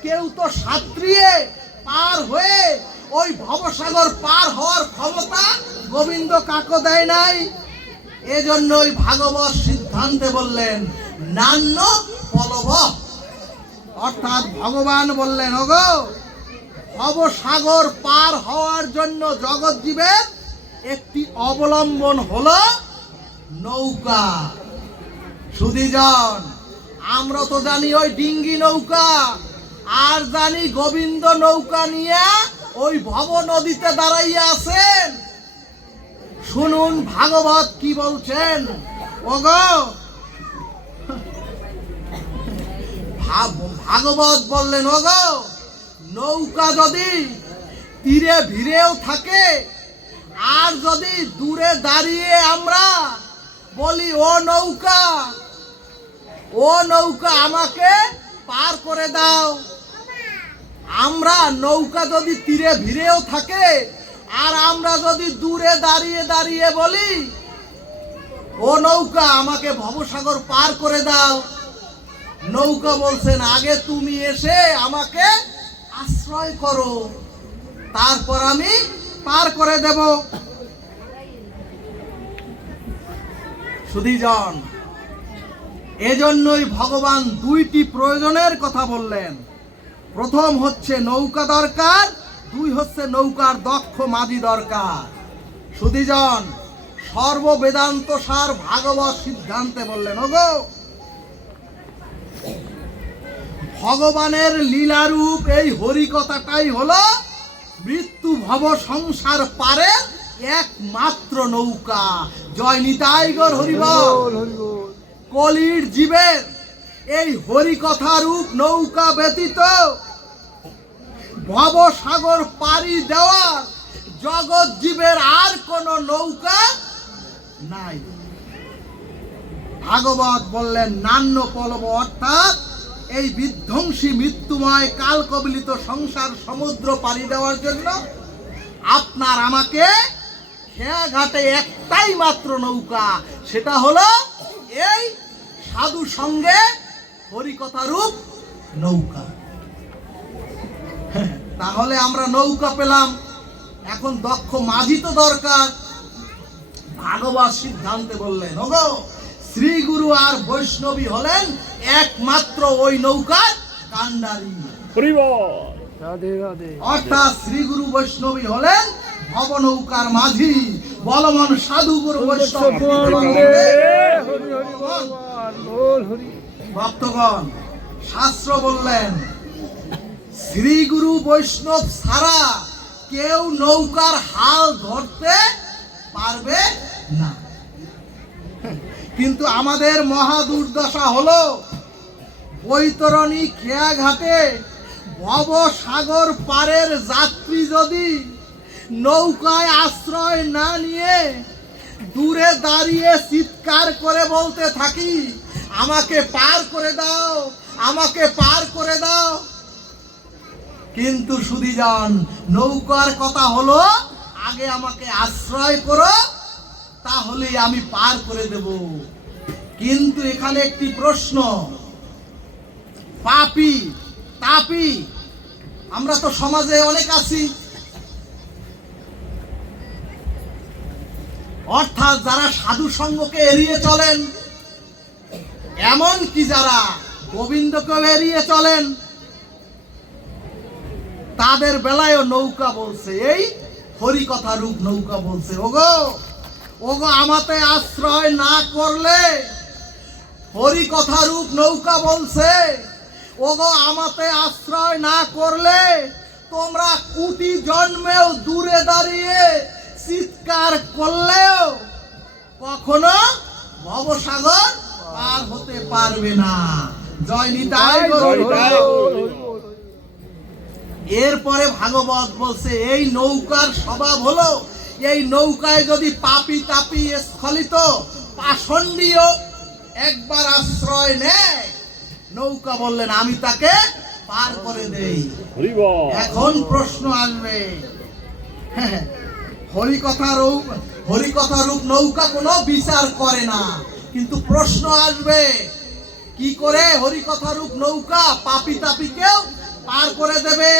কেউ তো সাঁতরিয়ে পার হয়ে ওই ভবসাগর পার হওয়ার ক্ষমতা গোবিন্দ কাকে দেয় নাই। এজন্য ওই ভাগবত সিদ্ধান্তে বললেন, নান্য পলব। অর্থাৎ ভগবান বললেন, ওগো ভবসাগর পার হওয়ার জন্য জগৎ জীবের একটি অবলম্বন হলো নৌকা। সুধীজন, আমরা তো জানি ওই ডিঙ্গি নৌকা, আর জানি গোবিন্দ নৌকা নিয়ে ওই ভব নদীতে দাঁড়াইয়া আছেন। শুনুন ভাগবত কি বলছেন। ওগো ভাগবত বললেন, ওগো নৌকা যদি তীরে ভিড়েও থাকে, আর যদি দূরে দাঁড়িয়ে আমরা বলি, ও নৌকা আমাকে পার করে দাও, আমরা নৌকা যদি তীরে ভিড়েও থাকে আর আমরা যদি দূরে দাঁড়িয়ে দাঁড়িয়ে বলি, ও নৌকা আমাকে ভবসাগর পার করে দাও, নৌকা বলছেন, আগে তুমি এসে আমাকে আশ্রয় আশ্রয় করো, তারপর আমি পার করে দেব। সুধীজন, এজন্যই ভগবান দুইটি প্রয়োজনের কথা বললেন। প্রথম হচ্ছে নৌকা দরকার, দুই হচ্ছে নৌকার দক্ষ মাঝি দরকার। সুধীজন, সর্ববেদান্ত সার ভাগবত সিদ্ধান্তে বললেন, ওগো ভগবানের লীলারূপ এই হরিকথাটাই হলো মৃত্যু ভব সংসার পারে একমাত্র নৌকা। জয় নিতাই গৌর হরিবল। কলির জীবের এই হরিকথারূপ নৌকা ব্যতীত ভব সাগর পাড়ি দেওয়ার জগৎ জীবের আর কোন নৌকা নাই। ভাগবত বললেন নান্য পলব, অর্থাৎ এই বিধ্বংসী মৃত্যুময় কাল কবলিত সংসার সমুদ্র পাড়ি দেওয়ার জন্য আপনার আমাকে খেয়া ঘাটে একটাই মাত্র নৌকা, সেটা হলো এই সাধু সঙ্গে হরিকথারূপ নৌকা। তাহলে আমরা নৌকা পেলাম, এখন দক্ষ মাঝি তো দরকার। ভাগবত সিদ্ধান্তে বললেন, ওগো শ্রী গুরু আর বৈষ্ণবী হলেন একমাত্র ওই নৌকার কান্ডারি। অর্থাৎ শ্রী গুরু বৈষ্ণবী হলেন ভব নৌকার মাঝি। বলমন সাধু গুরু বৈষ্ণব ভক্তগণ, শাস্ত্র বললেন শ্রী গুরু বৈষ্ণব ছাড়া কেউ নৌকার হাল ধরতে পারবে না। কিন্তু আমাদের মহা দুর্দশা হলো বৈতরণী খেয়া ঘাটে ভব সাগর পারের যাত্রী যদি নৌকায় আশ্রয় না নিয়ে দূরে দাঁড়িয়ে চিৎকার করে বলতে থাকি, আমাকে পার করে দাও, আমাকে পার করে দাও। কিন্তু সুধীজন, নৌকার কথা হলো আগে আমাকে আশ্রয় করো, তাহলেই আমি পার করে দেব। কিন্তু এখানে একটি প্রশ্ন, পাপী তাপী আমরা তো সমাজে অনেক আছি, অর্থাৎ যারা সাধু সঙ্গকে এড়িয়ে চলেন, এমন কি যারা গোবিন্দকে এড়িয়ে চলেন, তাদের বেলায়ও নৌকা বলছে, এই হরিকথা রূপ নৌকা বলছে, ওগো ওগো আমাতে আশ্রয় না করলে, হরিকথা রূপ নৌকা বলছে, ওগো আমাতে আশ্রয় না করলে তোমরা কোটি জন্মেও দূরে দাঁড়িয়ে চিৎকার করলেও কখনো ভবসাগর পার হতে পারবে না। জয় নিতাই গৌর। এরপরে ভাগবত বলছে এই নৌকার স্বভাব হলো, এই নৌকায় যদি পাপী তাপী স্খলিত পাষণ্ডীয় একবার আশ্রয় নেয়, নৌকা বললেন আমি তাকে পার করে দেই। এখন প্রশ্ন আসবে, হরিকথা রূপ নৌকা কোনো বিচার করে না, কিন্তু প্রশ্ন আসবে কি করে হরিকথা রূপ নৌকা পাপী তাপীকেও পার করে দেবে?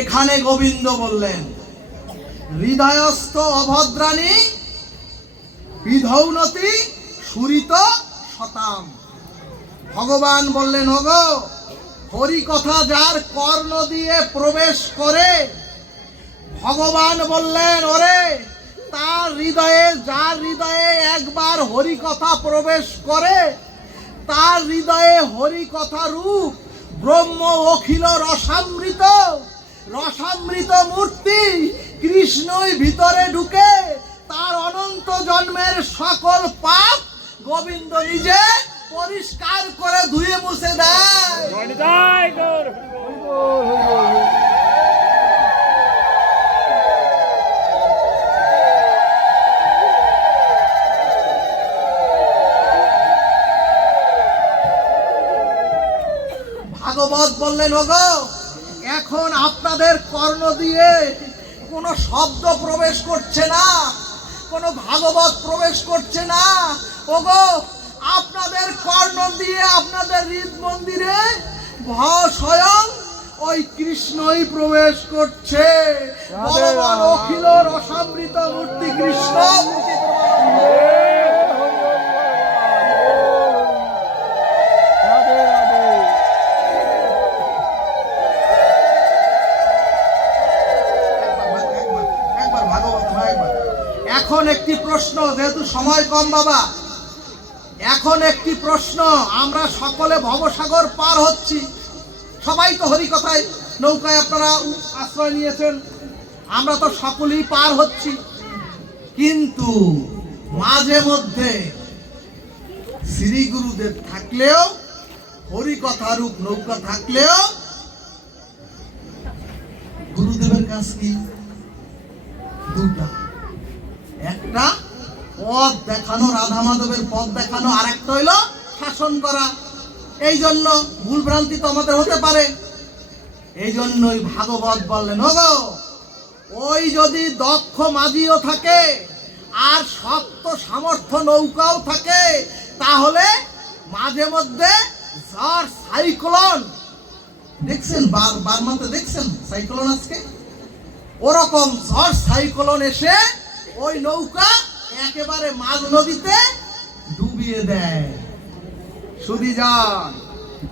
এখানে গোবিন্দ বললেন হৃদয়স্থ অভদ্রাণী বিধৌনতি সুরিত শতাম। ভগবান বললেন, ওগো হরিকথা যার কর্ণ দিয়ে প্রবেশ করে, ভগবান বললেন ওরে তার হৃদয়ে, যার হৃদয়ে একবার হরিকথা প্রবেশ করে, তার হৃদয়ে হরিকথা রূপ ব্রহ্ম অখিল রসামৃত রসামৃত মূর্তি কৃষ্ণই ভিতরে ঢুকে তার অনন্ত জন্মের সকল পাপ গোবিন্দ নিজে পরিষ্কার করে ধুয়ে মুছে দেয়। ভাগবত বললেন, ওগো এখন আপনাদের কর্ণ দিয়ে কোনো শব্দ প্রবেশ করছে না, কোনো ভাগবত প্রবেশ করছে না, ওগো আপনাদের কর্ণ দিয়ে আপনাদের হৃদ মন্দিরে স্বয়ং ওই কৃষ্ণই প্রবেশ করছে। ভগবান অখিল রসামৃত মূর্তি কৃষ্ণ একবার ভাগবত একবার। এখন একটি প্রশ্ন, যেহেতু সময় কম বাবা, এখন একটি প্রশ্ন। আমরা সকলে ভবসাগর পার হচ্ছি, সবাই তো হরি কথায় নৌকায় আপনারা আশ্রয় নিয়েছেন, আমরা তো সকলেই পার হচ্ছি, কিন্তু মাঝে মধ্যে শ্রী গুরুদেব থাকলেও, হরি কথারূপ নৌকা থাকলেও, গুরুদেবের কাজ কি? দুটা, একটা পথ দেখানো, রাধা মাধবের পথ দেখানো, আর একটা হইলো শাসন করা। এই জন্য ভুল ভ্রান্তি তো আমাদের হতে পারে। এই জন্যই ভাগবত বললেন, ওগো ওই যদি দক্ষ মাঝিও থাকে আর শক্ত সামর্থ্য নৌকাও থাকে, তাহলে মাঝে মধ্যে ঝড় সাইক্লোন, দেখছেন বারমাতে দেখছেন সাইক্লোন আজকে, ওরকম ঝড় সাইক্লোন এসে ওই নৌকা একেবারে মাঝ নদীতে ডুবিয়ে দেয়। শুধু যান,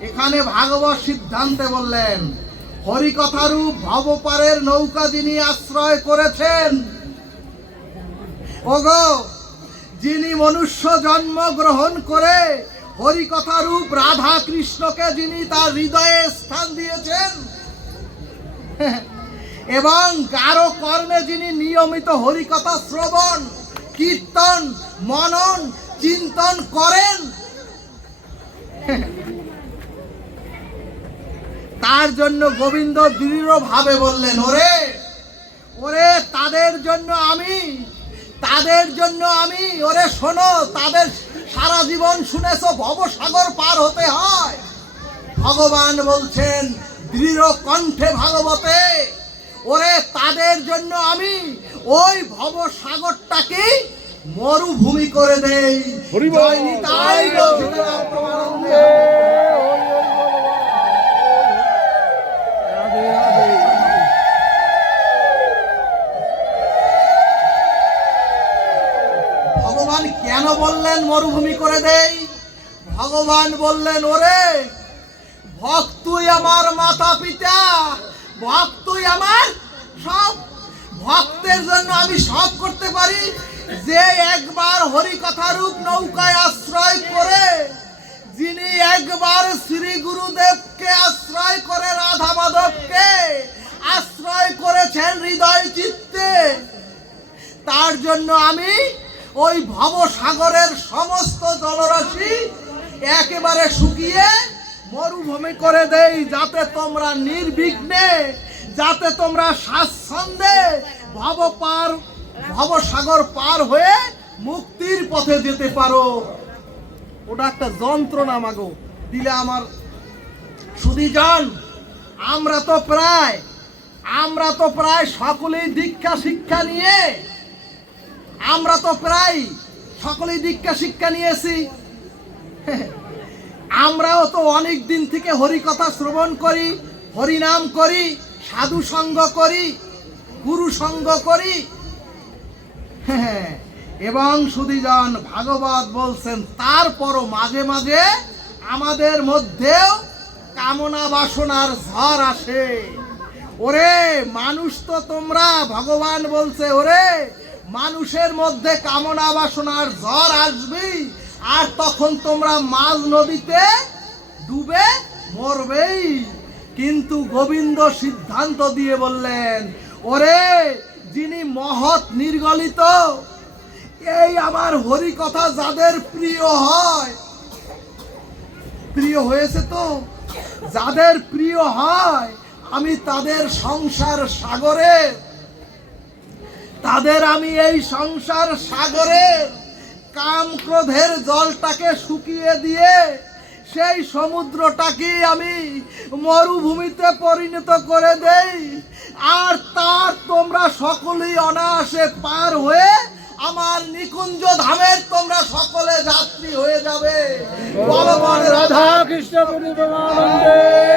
এখানে ভাগবত সিদ্ধান্তে বললেন, হরিকথারূপ ভবপারের নৌকা যিনি আশ্রয় করেছেন, ওগো যিনি মনুষ্য জন্ম গ্রহণ করে হরিকথারূপ রাধা কৃষ্ণকে যিনি তার হৃদয়ে স্থান দিয়েছেন, এবং গাঢ় কর্ণে যিনি নিয়মিত হরিকথা শ্রবণ কীর্তন মনন চিন্তন করেন, তার জন্য গোবিন্দ দৃঢ়ভাবে বললেন, ওরে ওরে তাদের জন্য আমি, ওরে শোনো, তাদের সারা জীবন শুনেছো ভবসাগর পার হতে হয়। ভগবান বলছেন দৃঢ় কণ্ঠে ভাগবতে, ওরে তাদের জন্য আমি ওই ভবসাগরটাকে মরুভূমি করে দেই। জয় নিতাই গৌর প্রেমানন্দে। ভগবান কেন বললেন মরুভূমি করে দেই? ভগবান বললেন, ওরে ভক্তই আমার মাতা পিতা, ভক্তই আমার সব, ভক্তের জন্য আমি সব করতে পারি। যে একবার হরি কথারূপ নৌকায় আশ্রয় করে, যিনি একবার শ্রী গুরুদেবকে আশ্রয় করে, রাধা মাধবকে আশ্রয় করেছেন হৃদয় চিত্তে, তার জন্য আমি ওই ভবসাগরের সমস্ত জলরাশি একেবারে শুকিয়ে মরুভূমি করে দেই, যাতে তোমরা নির্বিঘ্নে, যাতে তোমরা স্বাচ্ছন্দ্যে ভবসাগর পার হয়ে মুক্তির পথে যেতে পারো। ওটা একটা যন্ত্রণা মাগো দিলে আমার। সুধীজন, আমরা তো প্রায় সকলেই দীক্ষা শিক্ষা নিয়ে, নিয়েছি। আমরাও তো অনেক দিন থেকে হরি কথা শ্রবণ করি, হরিনাম করি, সাধু সঙ্গ করি, গুরু সঙ্গ করি। এবং সুধীজন, ভাগবত বলছেন তারপরও মাঝে মাঝে আমাদের মধ্যেও কামনা বাসনার ঝড় আসে। ওরে মানুষ তো তোমরা, ভগবান বলছে, ওরে মানুষের মধ্যে কামনা বাসনার ঝড় আসবে, আর তখন তোমরা মাঝ নদীতে ডুবে মরবেই। কিন্তু গোবিন্দ সিদ্ধান্ত দিয়ে বললেন, ওরে যিনি মহৎ নির্গলিত, এই আমার হরি কথা যাদের প্রিয় হয়, প্রিয় হয়েছে তো, যাদের প্রিয় হয়, আমি তাদের সংসার সাগরে, আমি এই সংসার সাগরের কাম ক্রোধের জলটাকে শুকিয়ে দিয়ে সেই সমুদ্রটাকে আমি মরুভূমিতে পরিণত করে দেই, আর তার তোমরা সকলেই অনায়াসে পার হয়ে আমার নিকুঞ্জ ধামের তোমরা সকলে যাত্রী হয়ে যাবে। বলবান রাধা কৃষ্ণ প্রেমানন্দে।